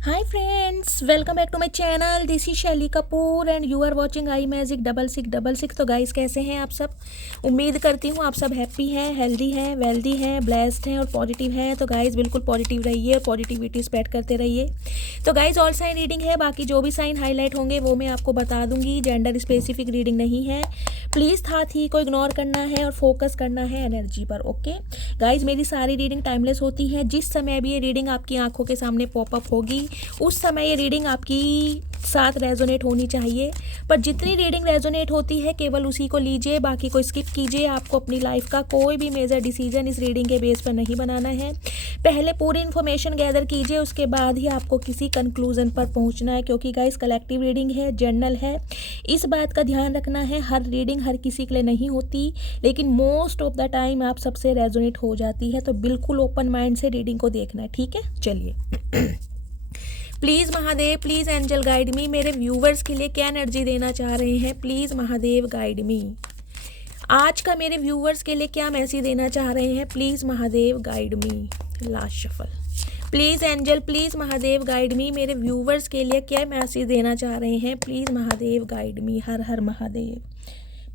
Hi friends, welcome back to my channel. This is शैली Kapoor and you are watching I magic 6666। तो guys कैसे हैं आप सब। उम्मीद करती हूँ आप सब हैप्पी हैं, हेल्दी हैं, वेल्दी हैं, ब्लेस्ड हैं और पॉजिटिव हैं। तो गाइस बिल्कुल पॉजिटिव रहिए और पॉजिटिविटी स्प्रेड करते रहिए। तो गाइस ऑल साइन रीडिंग है, बाकी जो भी साइन हाईलाइट होंगे वो मैं आपको बता दूंगी। जेंडर स्पेसिफिक रीडिंग नहीं है, प्लीज़ साथ ही को इग्नोर करना है और फोकस करना है एनर्जी पर। ओके गाइज, मेरी सारी रीडिंग टाइमलेस होती है। जिस समय भी ये रीडिंग आपकी आंखों के सामने पॉपअप होगी उस समय ये रीडिंग आपकी साथ रेजोनेट होनी चाहिए। पर जितनी रीडिंग रेजोनेट होती है केवल उसी को लीजिए, बाकी को स्किप कीजिए। आपको अपनी लाइफ का कोई भी मेजर डिसीजन इस रीडिंग के बेस पर नहीं बनाना है। पहले पूरी इन्फॉर्मेशन गैदर कीजिए, उसके बाद ही आपको किसी कंक्लूजन पर पहुंचना है, क्योंकि गाइस कलेक्टिव रीडिंग है, जर्नल है। इस बात का ध्यान रखना है, हर रीडिंग हर किसी के लिए नहीं होती, लेकिन मोस्ट ऑफ द टाइम आप सबसे रेजोनेट हो जाती है। तो बिल्कुल ओपन माइंड से रीडिंग को देखना है, ठीक है। चलिए please Mahadev, please angel guide me. मेरे व्यूवर्स के लिए क्या एनर्जी देना चाह रहे हैं, प्लीज़ महादेव गाइड मी। आज का मेरे व्यूवर्स के लिए क्या मैसेज देना चाह रहे हैं, please Mahadev guide me. Last shuffle. Please angel, please Mahadev guide मी। मेरे व्यूवर्स के लिए क्या मैसेज देना चाह रहे हैं, प्लीज़ महादेव गाइड मी। हर हर Mahadev,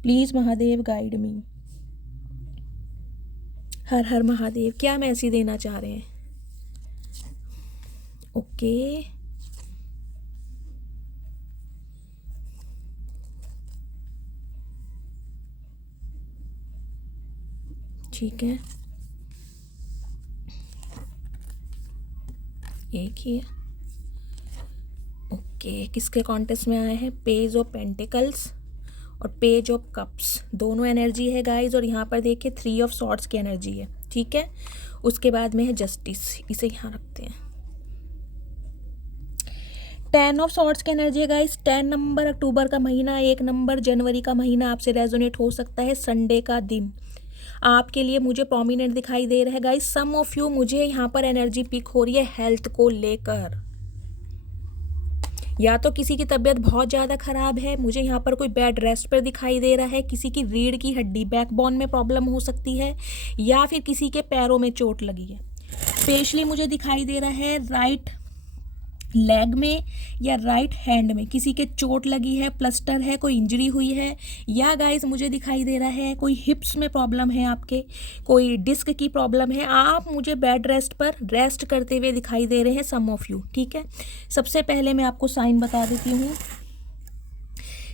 please Mahadev guide me. हर हर महादेव, क्या मैसेज देना चाह रहे हैं। ओके ठीक है, एक ही है। ओके, किसके कॉन्टेस्ट में आए हैं, पेज ऑफ पेंटिकल्स और पेज ऑफ कप्स, दोनों एनर्जी है गाइज। और यहाँ पर देखिए 3 ऑफ सॉर्ड्स की एनर्जी है, ठीक है। उसके बाद में है जस्टिस, इसे यहाँ रखते हैं। 10 ऑफ सॉर्ड्स की एनर्जी है गाइस। 10 नंबर अक्टूबर का महीना, 1 नंबर जनवरी का महीना आपसे रेजोनेट हो सकता है। संडे का दिन आपके लिए मुझे प्रोमिनेंट दिखाई दे रहा है गाइस। सम ऑफ यू, मुझे यहाँ पर एनर्जी पिक हो रही है हेल्थ को लेकर। या तो किसी की तबीयत बहुत ज़्यादा ख़राब है, मुझे यहाँ पर कोई बेड रेस्ट पर दिखाई दे रहा है। किसी की रीढ़ की हड्डी, बैकबोन में प्रॉब्लम हो सकती है, या फिर किसी के पैरों में चोट लगी है। स्पेशली मुझे दिखाई दे रहा है राइट लेग में या राइट हैंड में किसी के चोट लगी है, प्लस्टर है, कोई इंजरी हुई है। या गाइस मुझे दिखाई दे रहा है कोई हिप्स में प्रॉब्लम है, आपके कोई डिस्क की प्रॉब्लम है। आप मुझे बेड रेस्ट पर रेस्ट करते हुए दिखाई दे रहे हैं, सम ऑफ यू, ठीक है। सबसे पहले मैं आपको साइन बता देती हूँ।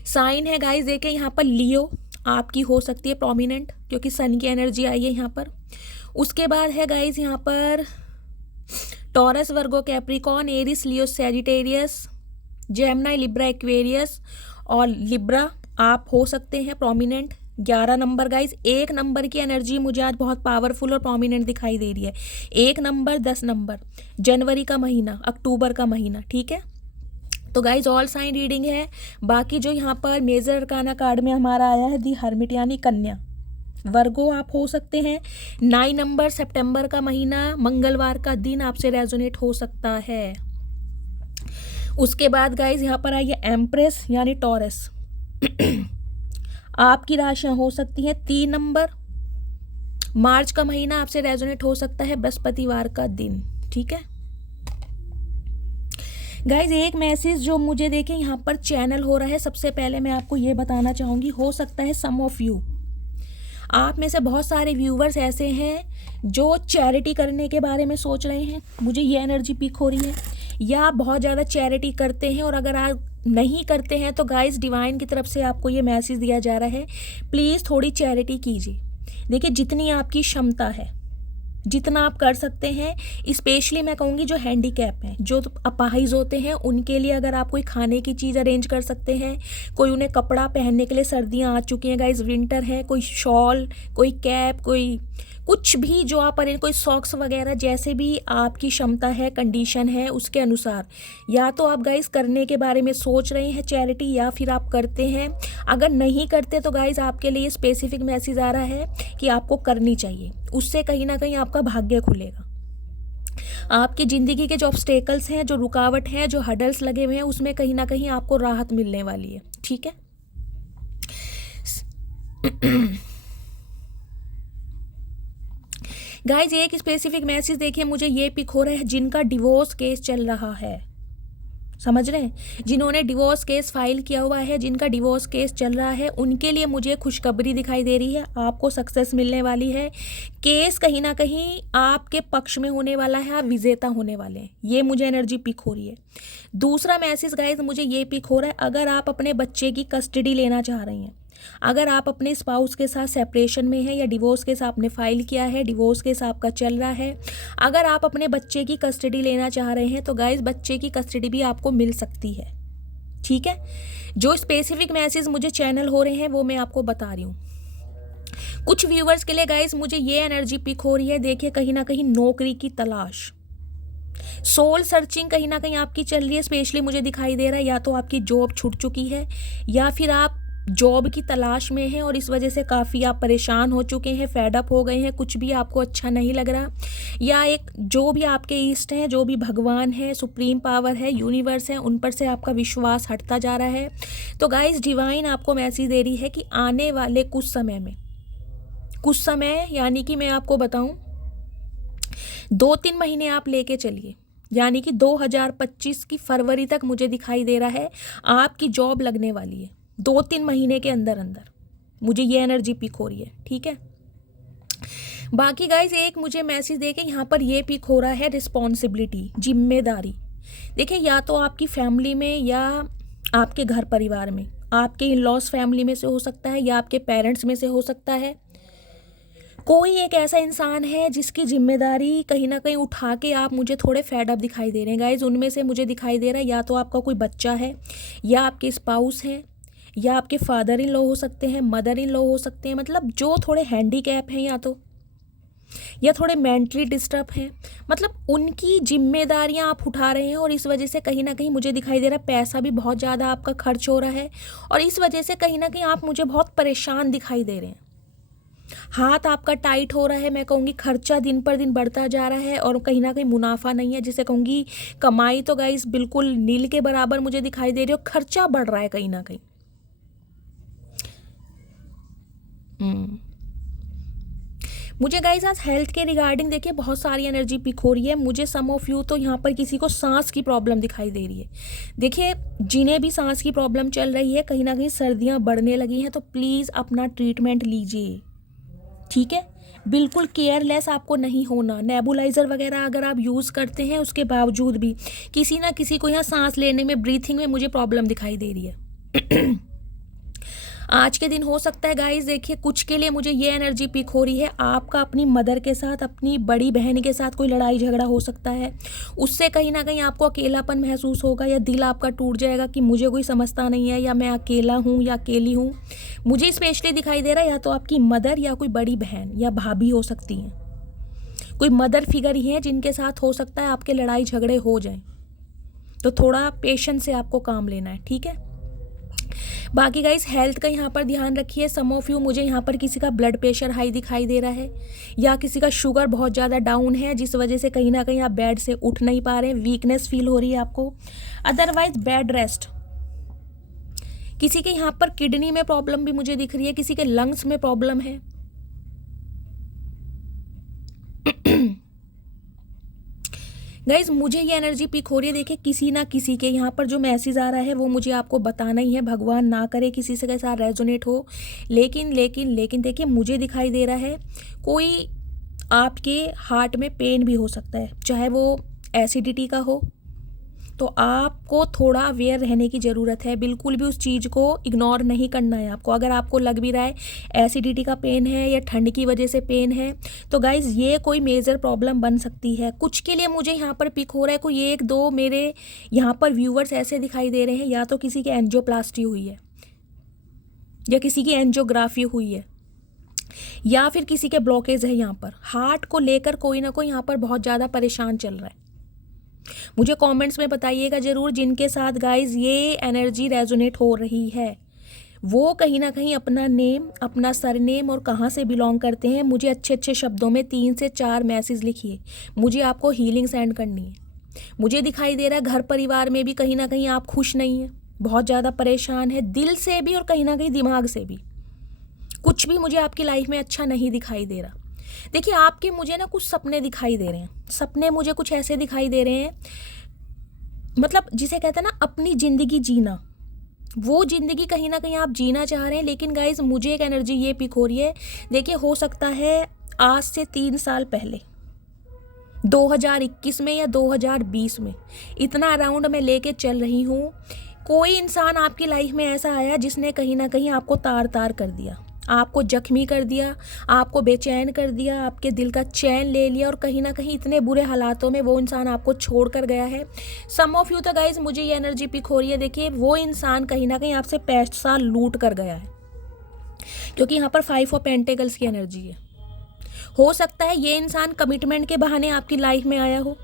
साइन है गाइस, देखें यहाँ पर लियो आपकी हो सकती है प्रोमिनेंट, क्योंकि सन की एनर्जी आई है यहाँ पर। उसके बाद है गाइस यहाँ पर टॉरस, वर्गो, कैप्रिकॉन, एरिस, लियो, सैजिटेरियस, जेमिनी, लिब्रा, एक्वेरियस और लिब्रा आप हो सकते हैं प्रोमिनेंट। 11 नंबर गाइज, 1 नंबर की एनर्जी मुझे आज बहुत पावरफुल और प्रोमिनेंट दिखाई दे रही है। 1 नंबर, 10 नंबर, जनवरी का महीना, अक्टूबर का महीना, ठीक है। तो गाइज ऑल साइन रीडिंग है। बाकी जो यहाँ पर मेजर अरकाना कार्ड में हमारा आया है दी हर्मिट यानी कन्या, वर्गो आप हो सकते हैं। 9 नंबर, सितंबर का महीना, मंगलवार का दिन आपसे रेजोनेट हो सकता है। उसके बाद गाइज यहाँ पर आई है एम्प्रेस यानी टॉरस आपकी राशियां हो सकती हैं। 3 नंबर, मार्च का महीना आपसे रेजोनेट हो सकता है, बृहस्पतिवार का दिन, ठीक है। गाइज एक मैसेज जो मुझे देखें यहाँ पर चैनल हो रहा है, सबसे पहले मैं आपको ये बताना चाहूँगी, हो सकता है सम ऑफ यू, आप में से बहुत सारे व्यूवर्स ऐसे हैं जो चैरिटी करने के बारे में सोच रहे हैं, मुझे ये एनर्जी पिक हो रही है। या आप बहुत ज़्यादा चैरिटी करते हैं, और अगर आप नहीं करते हैं तो गाइस डिवाइन की तरफ से आपको ये मैसेज दिया जा रहा है, प्लीज़ थोड़ी चैरिटी कीजिए। देखिए जितनी आपकी क्षमता है, जितना आप कर सकते हैं। स्पेशली मैं कहूँगी जो हैंडीकैप हैं, जो अपाहिज होते हैं, उनके लिए अगर आप कोई खाने की चीज़ अरेंज कर सकते हैं, कोई उन्हें कपड़ा पहनने के लिए, सर्दियाँ आ चुकी हैं गाइज, विंटर है, कोई शॉल, कोई कैप, कोई कुछ भी जो आप अरेंज, कोई सॉक्स वगैरह, जैसे भी आपकी क्षमता है, कंडीशन है, उसके अनुसार या तो आप गाइज करने के बारे में सोच रहे हैं चैरिटी, या फिर आप करते हैं। अगर नहीं करते तो गाइज आपके लिए स्पेसिफिक मैसेज आ रहा है कि आपको करनी चाहिए, उससे कहीं ना कहीं आपका भाग्य खुलेगा। आपकी ज़िंदगी के जो ऑब्स्टेकल्स हैं, जो रुकावट है, जो हडल्स लगे हुए हैं, उसमें कहीं ना कहीं आपको राहत मिलने वाली है, ठीक है। गाइज एक स्पेसिफिक मैसेज देखिए, मुझे ये पिक हो रहा है जिनका डिवोर्स केस चल रहा है, समझ रहे हैं? जिन्होंने डिवोर्स केस फाइल किया हुआ है, जिनका डिवोर्स केस चल रहा है, उनके लिए मुझे खुशखबरी दिखाई दे रही है, आपको सक्सेस मिलने वाली है। केस कहीं ना कहीं आपके पक्ष में होने वाला है, आप विजेता होने वाले हैं, ये मुझे एनर्जी पिक हो रही है। दूसरा मैसेज गाइज मुझे ये पिक हो रहा है, अगर आप अपने बच्चे की कस्टडी लेना चाह रही हैं, अगर आप अपने स्पाउस के साथ सेपरेशन में हैं या डिवोर्स केस आपने फाइल किया है, डिवोर्स केस आपका चल रहा है, अगर आप अपने बच्चे की कस्टडी लेना चाह रहे हैं तो गाइज बच्चे की कस्टडी भी आपको मिल सकती है। ठीक है, जो स्पेसिफिक मैसेज मुझे चैनल हो रहे हैं वो मैं आपको बता रही हूँ। कुछ व्यूवर्स के लिए गाइज मुझे ये एनर्जी पिक हो रही है, देखिए कहीं ना कहीं नौकरी की तलाश, सोल सर्चिंग कहीं ना कहीं आपकी चल रही है। स्पेशली मुझे दिखाई दे रहा है या तो आपकी जॉब छूट चुकी है या फिर आप जॉब की तलाश में हैं और इस वजह से काफ़ी आप परेशान हो चुके हैं, फेड अप हो गए हैं, कुछ भी आपको अच्छा नहीं लग रहा, या एक जो भी आपके ईस्ट हैं, जो भी भगवान है, सुप्रीम पावर है, यूनिवर्स है, उन पर से आपका विश्वास हटता जा रहा है। तो गाइस डिवाइन आपको मैसेज दे रही है कि आने वाले कुछ समय में, कुछ समय यानी कि मैं आपको बताऊं 2-3 महीने आप लेके चलिए, यानी कि 2025 की फरवरी तक मुझे दिखाई दे रहा है आपकी जॉब लगने वाली है। 2-3 महीने के अंदर अंदर मुझे ये एनर्जी पिक हो रही है। ठीक है, बाकी गाइज एक मुझे मैसेज देके यहाँ पर ये पिक हो रहा है रिस्पॉन्सिबिलिटी, जिम्मेदारी। देखिए या तो आपकी फैमिली में या आपके घर परिवार में, आपके इन लॉस फैमिली में से हो सकता है या आपके पेरेंट्स में से हो सकता है, कोई एक ऐसा इंसान है जिसकी जिम्मेदारी कहीं ना कहीं उठा के आप मुझे थोड़े फेड अप दिखाई दे रहे हैं। गाइज उनमें से मुझे दिखाई दे रहा है या तो आपका कोई बच्चा है या आपके स्पाउस हैं या आपके फादर इन लॉ हो सकते हैं, मदर इन लॉ हो सकते हैं, मतलब जो थोड़े हैंडीकैप हैं या थोड़े मेंटली डिस्टर्ब हैं, मतलब उनकी जिम्मेदारियां आप उठा रहे हैं और इस वजह से कहीं ना कहीं मुझे दिखाई दे रहा है पैसा भी बहुत ज़्यादा आपका खर्च हो रहा है और इस वजह से कहीं ना कहीं आप मुझे बहुत परेशान दिखाई दे रहे हैं। हाथ आपका टाइट हो रहा है, मैं कहूँगी खर्चा दिन पर दिन बढ़ता जा रहा है और कहीं ना कहीं मुनाफा नहीं है, जिसे कहूँगी कमाई तो गाइस बिल्कुल नील के बराबर मुझे दिखाई दे रही है, खर्चा बढ़ रहा है कहीं ना कहीं। मुझे गाइस आज हेल्थ के रिगार्डिंग देखिए बहुत सारी एनर्जी पिक हो रही है। मुझे सम ऑफ यू तो यहाँ पर किसी को सांस की प्रॉब्लम दिखाई दे रही है। देखिए जिन्हें भी सांस की प्रॉब्लम चल रही है, कहीं ना कहीं सर्दियाँ बढ़ने लगी हैं, तो प्लीज़ अपना ट्रीटमेंट लीजिए। ठीक है, बिल्कुल केयरलेस आपको नहीं होना। नेबुलाइज़र वगैरह अगर आप यूज़ करते हैं उसके बावजूद भी किसी ना किसी को यहाँ सांस लेने में, ब्रीथिंग में मुझे प्रॉब्लम दिखाई दे रही है। आज के दिन हो सकता है गाइस, देखिए कुछ के लिए मुझे ये एनर्जी पिक हो रही है, आपका अपनी मदर के साथ, अपनी बड़ी बहन के साथ कोई लड़ाई झगड़ा हो सकता है, उससे कहीं ना कहीं आपको अकेलापन महसूस होगा या दिल आपका टूट जाएगा कि मुझे कोई समझता नहीं है या मैं अकेला हूँ या अकेली हूँ। मुझे स्पेशली दिखाई दे रहा है या तो आपकी मदर या कोई बड़ी बहन या भाभी हो सकती हैं, कोई मदर फिगर ही है जिनके साथ हो सकता है आपके लड़ाई झगड़े हो जाएं, तो थोड़ा पेशेंस से आपको काम लेना है। ठीक है, बाकी गाइस हेल्थ का यहाँ पर ध्यान रखिए। सम ऑफ यू मुझे यहाँ पर किसी का ब्लड प्रेशर हाई दिखाई दे रहा है या किसी का शुगर बहुत ज़्यादा डाउन है, जिस वजह से कहीं ना कहीं आप बेड से उठ नहीं पा रहे हैं, वीकनेस फील हो रही है आपको, अदरवाइज बेड रेस्ट। किसी के यहाँ पर किडनी में प्रॉब्लम भी मुझे दिख रही है, किसी के लंग्स में प्रॉब्लम है। गाइज मुझे ये एनर्जी पिक हो रही है, देखिए किसी ना किसी के यहाँ पर जो मैसेज आ रहा है वो मुझे आपको बताना ही है, भगवान ना करे किसी से के साथ रेजोनेट हो, लेकिन लेकिन लेकिन देखिए मुझे दिखाई दे रहा है कोई आपके हार्ट में पेन भी हो सकता है, चाहे वो एसिडिटी का हो, तो आपको थोड़ा अवेयर रहने की ज़रूरत है। बिल्कुल भी उस चीज़ को इग्नोर नहीं करना है आपको। अगर आपको लग भी रहा है एसिडिटी का पेन है या ठंड की वजह से पेन है, तो गाइज़ ये कोई मेजर प्रॉब्लम बन सकती है। कुछ के लिए मुझे यहाँ पर पिक हो रहा है, कोई 1-2 मेरे यहाँ पर व्यूवर्स ऐसे दिखाई दे रहे हैं, या तो किसी की एंजियोप्लास्टी हुई है या किसी की एंजियोग्राफी हुई है या फिर किसी के ब्लॉकेज है। यहाँ पर हार्ट को लेकर कोई ना कोई यहाँ पर बहुत ज़्यादा परेशान चल रहा है। मुझे कमेंट्स में बताइएगा ज़रूर जिनके साथ गाइज ये एनर्जी रेजोनेट हो रही है, वो कहीं ना कहीं अपना नेम, अपना सरनेम और कहाँ से बिलोंग करते हैं, मुझे अच्छे अच्छे शब्दों में 3 से 4 मैसेज लिखिए। मुझे आपको हीलिंग सेंड करनी है। मुझे दिखाई दे रहा है घर परिवार में भी कहीं ना कहीं आप खुश नहीं हैं, बहुत ज़्यादा परेशान है, दिल से भी और कहीं ना कहीं दिमाग से भी। कुछ भी मुझे आपकी लाइफ में अच्छा नहीं दिखाई दे रहा। देखिए आपके मुझे ना कुछ सपने दिखाई दे रहे हैं, सपने मुझे कुछ ऐसे दिखाई दे रहे हैं, मतलब जिसे कहते हैं ना अपनी ज़िंदगी जीना, वो ज़िंदगी कहीं ना कहीं आप जीना चाह रहे हैं। लेकिन गाइज मुझे एक एनर्जी ये पिक हो रही है, देखिए हो सकता है आज से 3 साल पहले 2021 में या 2020 में, इतना अराउंड मैं लेके चल रही हूँ, कोई इंसान आपकी लाइफ में ऐसा आया जिसने कहीं ना कहीं आपको तार तार कर दिया, आपको जख्मी कर दिया, आपको बेचैन कर दिया, आपके दिल का चैन ले लिया, और कहीं ना कहीं इतने बुरे हालातों में वो इंसान आपको छोड़ कर गया है। सम ऑफ यू तो गाइज मुझे ये एनर्जी पिक हो रही है, देखिए वो इंसान कहीं ना कहीं आपसे पैसा लूट कर गया है, क्योंकि यहाँ पर 5 ऑफ पेंटिकल्स की एनर्जी है। हो सकता है ये इंसान कमिटमेंट के बहाने आपकी लाइफ में आया हो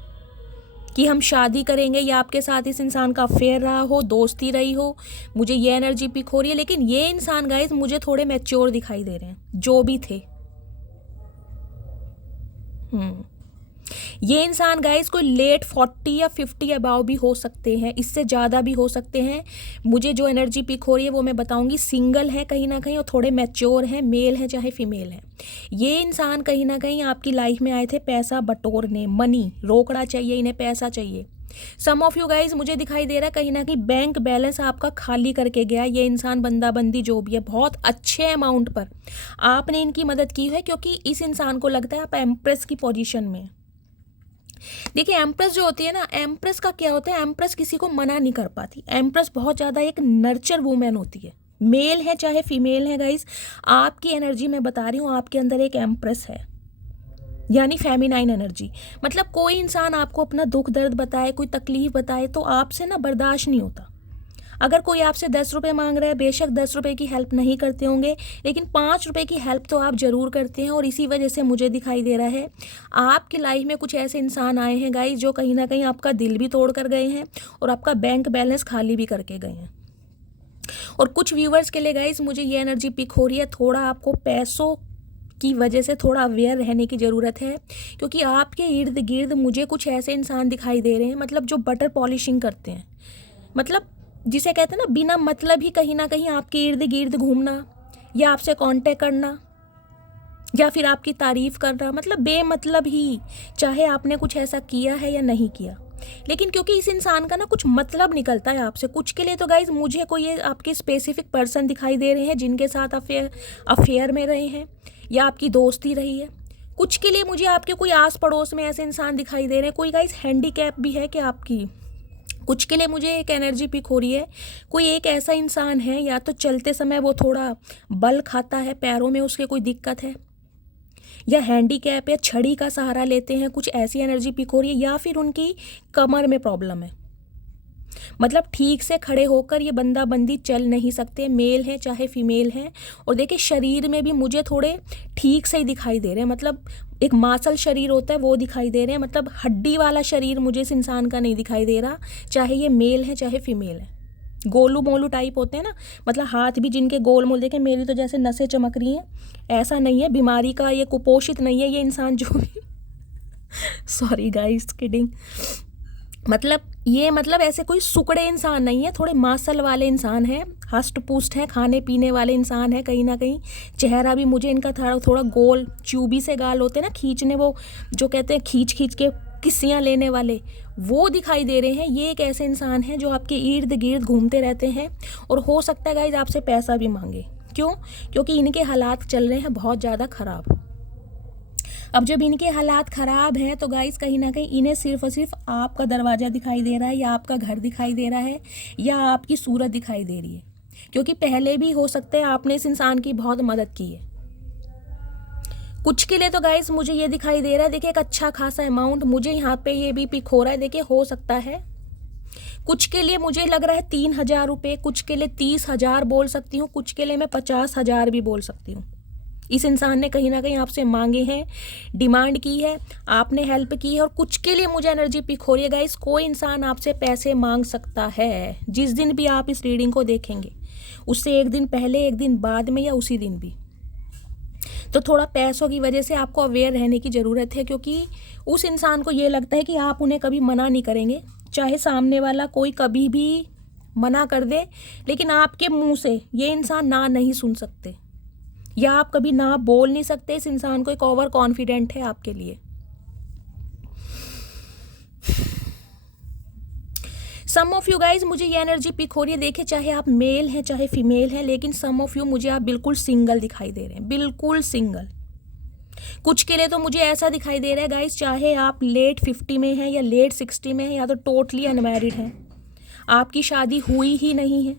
कि हम शादी करेंगे, या आपके साथ इस इंसान का अफेयर रहा हो, दोस्ती रही हो, मुझे ये एनर्जी पिक हो रही है। लेकिन ये इंसान गाइस मुझे थोड़े मैच्योर दिखाई दे रहे हैं, जो भी थे। ये इंसान गाइस कोई लेट 40 या 50 अबाव भी हो सकते हैं, इससे ज़्यादा भी हो सकते हैं। मुझे जो एनर्जी पिक हो रही है वो मैं बताऊंगी। सिंगल है कहीं ना कहीं और थोड़े मैच्योर हैं, मेल है चाहे फीमेल है। ये इंसान कहीं ना कहीं आपकी लाइफ में आए थे पैसा बटोरने, मनी, रोकड़ा चाहिए इन्हें, पैसा चाहिए। सम ऑफ यू गाइज मुझे दिखाई दे रहा है कहीं ना कहीं बैंक बैलेंस आपका खाली करके गया ये इंसान, बंदा बंदी जो भी है, बहुत अच्छे अमाउंट पर आपने इनकी मदद की है, क्योंकि इस इंसान को लगता है आप एम्प्रेस की पोजीशन में। देखिए एम्प्रेस जो होती है ना, एम्प्रेस का क्या होता है, एम्प्रेस किसी को मना नहीं कर पाती। एम्प्रेस बहुत ज़्यादा एक नर्चर वूमेन होती है, मेल है चाहे फीमेल है गाइस। आपकी एनर्जी मैं बता रही हूँ, आपके अंदर एक एम्प्रेस है, यानी फेमिनाइन एनर्जी। मतलब कोई इंसान आपको अपना दुख दर्द बताए, कोई तकलीफ बताए, तो आपसे ना बर्दाश्त नहीं होता। अगर कोई आपसे 10 रुपये मांग रहा है, बेशक 10 रुपये की हेल्प नहीं करते होंगे, लेकिन 5 रुपये की हेल्प तो आप ज़रूर करते हैं। और इसी वजह से मुझे दिखाई दे रहा है आपकी लाइफ में कुछ ऐसे इंसान आए हैं गाइस, जो कहीं ना कहीं आपका दिल भी तोड़ कर गए हैं और आपका बैंक बैलेंस खाली भी करके गए हैं। और कुछ व्यूवर्स के लिए गाइस मुझे ये एनर्जी पिक हो रही है, थोड़ा आपको पैसों की वजह से थोड़ा अवेयर रहने की ज़रूरत है, क्योंकि आपके इर्द गिर्द मुझे कुछ ऐसे इंसान दिखाई दे रहे हैं, मतलब जो बटर पॉलिशिंग करते हैं, मतलब जिसे कहते हैं ना बिना मतलब ही कहीं ना कहीं आपके इर्द गिर्द घूमना, या आपसे कांटेक्ट करना, या फिर आपकी तारीफ़ करना, मतलब बेमतलब ही, चाहे आपने कुछ ऐसा किया है या नहीं किया। लेकिन क्योंकि इस इंसान का ना कुछ मतलब निकलता है आपसे। कुछ के लिए तो गाइज मुझे कोई ये आपके स्पेसिफिक पर्सन दिखाई दे रहे हैं जिनके साथ अफेयर में रहे हैं, या आपकी दोस्ती रही है। कुछ के लिए मुझे आपके कोई आस पड़ोस में ऐसे इंसान दिखाई दे रहे हैं, कोई गाइज हैंडीकैप भी है कि आपकी। कुछ के लिए मुझे एक एनर्जी पिक हो रही है, कोई एक ऐसा इंसान है, या तो चलते समय वो थोड़ा बल खाता है, पैरों में उसके कोई दिक्कत है, या हैंडीकैप या छड़ी का सहारा लेते हैं, कुछ ऐसी एनर्जी पिक हो रही है। या फिर उनकी कमर में प्रॉब्लम है, मतलब ठीक से खड़े होकर ये बंदा बंदी चल नहीं सकते, मेल है चाहे फीमेल है। और देखिए शरीर में भी मुझे थोड़े ठीक से ही दिखाई दे रहे हैं, मतलब एक मासल शरीर होता है वो दिखाई दे रहे हैं, मतलब हड्डी वाला शरीर मुझे इस इंसान का नहीं दिखाई दे रहा, चाहे ये मेल है चाहे फीमेल है। गोलू मोलू टाइप होते हैं ना, मतलब हाथ भी जिनके गोल मोल, देखें मेरी तो जैसे नसें चमक रही हैं, ऐसा नहीं है, बीमारी का ये कुपोषित नहीं है ये इंसान जो भी सॉरी गाइस किडिंग। मतलब ऐसे कोई सुकड़े इंसान नहीं है, थोड़े मासल वाले इंसान हैं, हष्ट पुष्ट हैं, खाने पीने वाले इंसान हैं कहीं ना कहीं। चेहरा भी मुझे इनका थोड़ा गोल, च्यूबी से गाल होते हैं ना, खींचने, वो जो कहते हैं खींच खींच के किस्सियाँ लेने वाले, वो दिखाई दे रहे हैं। ये एक ऐसे इंसान हैं जो आपके इर्द गिर्द घूमते रहते हैं, और हो सकता है गाइज आपसे पैसा भी मांगे। क्यों? क्योंकि इनके हालात चल रहे हैं बहुत ज़्यादा ख़राब। अब जब इनके हालात ख़राब हैं तो गाइस कहीं ना कहीं इन्हें सिर्फ और सिर्फ आपका दरवाज़ा दिखाई दे रहा है, या आपका घर दिखाई दे रहा है, या आपकी सूरत दिखाई दे रही है, क्योंकि पहले भी हो सकता है आपने इस इंसान की बहुत मदद की है। कुछ के लिए तो गाइस मुझे ये दिखाई दे रहा है, देखिए एक अच्छा खासा अमाउंट मुझे यहाँ पे ये भी पिक हो रहा है। देखिए हो सकता है कुछ के लिए मुझे लग रहा है 3,000 रुपये, कुछ के लिए 30,000 बोल सकती हूँ, कुछ के लिए मैं 50,000 भी बोल सकती हूँ। इस इंसान ने कहीं ना कहीं आपसे मांगे हैं, डिमांड की है, आपने हेल्प की है। और कुछ के लिए मुझे एनर्जी पिक हो रही है गाइस, कोई इंसान आपसे पैसे मांग सकता है जिस दिन भी आप इस रीडिंग को देखेंगे, उससे एक दिन पहले, एक दिन बाद में, या उसी दिन भी। तो थोड़ा पैसों की वजह से आपको अवेयर रहने की ज़रूरत है, क्योंकि उस इंसान को ये लगता है कि आप उन्हें कभी मना नहीं करेंगे, चाहे सामने वाला कोई कभी भी मना कर दे, लेकिन आपके मुंह से ये इंसान ना नहीं सुन सकते, या आप कभी ना बोल नहीं सकते। इस इंसान को एक ओवर कॉन्फिडेंट है आपके लिए। सम ऑफ यू गाइज मुझे ये एनर्जी पिक हो रही है, देखिए चाहे आप मेल हैं चाहे फीमेल हैं, लेकिन सम ऑफ यू मुझे आप बिल्कुल सिंगल दिखाई दे रहे हैं, बिल्कुल सिंगल। कुछ के लिए तो मुझे ऐसा दिखाई दे रहा है गाइज, चाहे आप लेट 50 में हैं या लेट 60 में हैं या तो टोटली अनमैरिड हैं, आपकी शादी हुई ही नहीं है।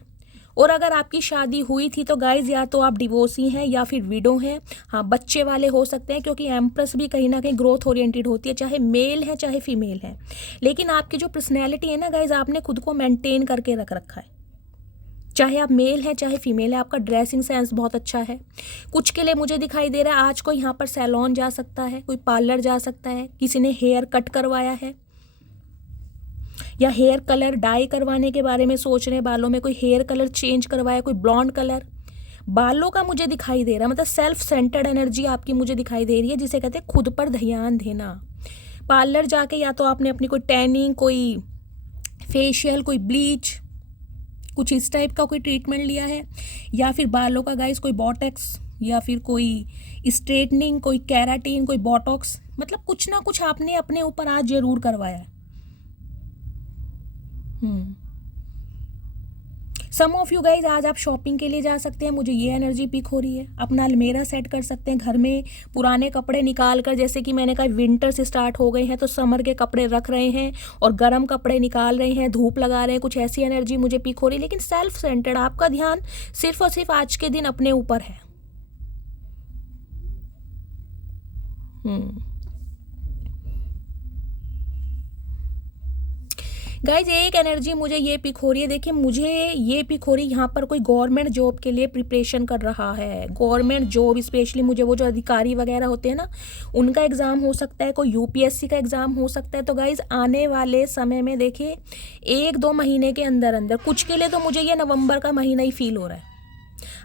और अगर आपकी शादी हुई थी तो गाइज या तो आप डिवोर्सी हैं या फिर विडो हैं। हाँ, बच्चे वाले हो सकते हैं, क्योंकि एम्प्रेस भी कहीं ना कहीं ग्रोथ ओरिएंटेड होती है, चाहे मेल है चाहे फीमेल है। लेकिन आपकी जो पर्सनैलिटी है ना गाइज, आपने खुद को मेंटेन करके रख रखा है, चाहे आप मेल हैं चाहे फीमेल है। आपका ड्रेसिंग सेंस बहुत अच्छा है। कुछ के लिए मुझे दिखाई दे रहा है आज कोई यहाँ पर सैलून जा सकता है, कोई पार्लर जा सकता है, किसी ने हेयर कट करवाया है या हेयर कलर डाई करवाने के बारे में सोच रहे हैं, बालों में कोई हेयर कलर चेंज करवाया, कोई ब्लॉन्ड कलर बालों का मुझे दिखाई दे रहा है। मतलब सेल्फ सेंटर्ड एनर्जी आपकी मुझे दिखाई दे रही है, जिसे कहते हैं खुद पर ध्यान देना। पार्लर जाके या तो आपने अपनी कोई टैनिंग, कोई फेशियल, कोई ब्लीच, कुछ इस टाइप का कोई ट्रीटमेंट लिया है, या फिर बालों का गाइस कोई बॉटेक्स या फिर कोई स्ट्रेटनिंग, कोई कैराटीन, कोई बोटॉक्स, मतलब कुछ ना कुछ आपने अपने ऊपर आज जरूर करवाया है। सम ऑफ यू गाइज आज आप शॉपिंग के लिए जा सकते हैं, मुझे ये एनर्जी पिक हो रही है। अपना अलमेरा सेट कर सकते हैं, घर में पुराने कपड़े निकाल कर, जैसे कि मैंने कहा विंटर से स्टार्ट हो गए हैं तो समर के कपड़े रख रहे हैं और गर्म कपड़े निकाल रहे हैं, धूप लगा रहे हैं, कुछ ऐसी एनर्जी मुझे पिक हो रही है। लेकिन सेल्फ सेंटर्ड, आपका ध्यान सिर्फ और सिर्फ आज के दिन अपने ऊपर है। गाइज एक एनर्जी मुझे ये पिक हो रही है, देखिए मुझे ये पिक हो रही है यहाँ पर कोई गवर्नमेंट जॉब के लिए प्रिपरेशन कर रहा है। गवर्नमेंट जॉब स्पेशली मुझे वो जो अधिकारी वगैरह होते हैं ना, उनका एग्ज़ाम हो सकता है, कोई यूपीएससी का एग्ज़ाम हो सकता है। तो गाइज आने वाले समय में देखिए 1-2 महीने के अंदर अंदर, कुछ के लिए तो मुझे ये नवंबर का महीना ही फील हो रहा है।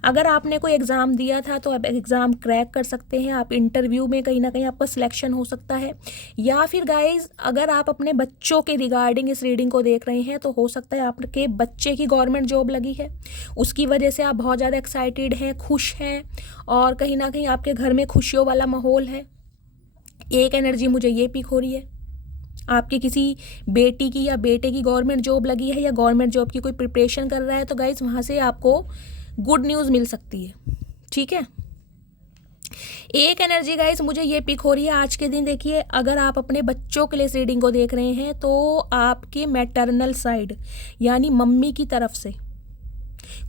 अगर आपने कोई एग्ज़ाम दिया था तो आप एग्ज़ाम क्रैक कर सकते हैं, आप इंटरव्यू में कहीं ना कहीं आपका सिलेक्शन हो सकता है। या फिर गाइज अगर आप अपने बच्चों के रिगार्डिंग इस रीडिंग को देख रहे हैं तो हो सकता है आपके बच्चे की गवर्नमेंट जॉब लगी है, उसकी वजह से आप बहुत ज़्यादा एक्साइटेड हैं, खुश हैं और कहीं ना कहीं आपके घर में खुशियों वाला माहौल है। एक एनर्जी मुझे ये पिक हो रही है, आपके किसी बेटी की या बेटे की गवर्नमेंट जॉब लगी है या गवर्नमेंट जॉब की कोई प्रिपरेशन कर रहा है, तो गाइज वहाँ से आपको गुड न्यूज़ मिल सकती है। ठीक है, एक एनर्जी गाइस मुझे ये पिक हो रही है आज के दिन। देखिए अगर आप अपने बच्चों के लिए इस रीडिंग को देख रहे हैं तो आपके मैटरनल साइड यानी मम्मी की तरफ से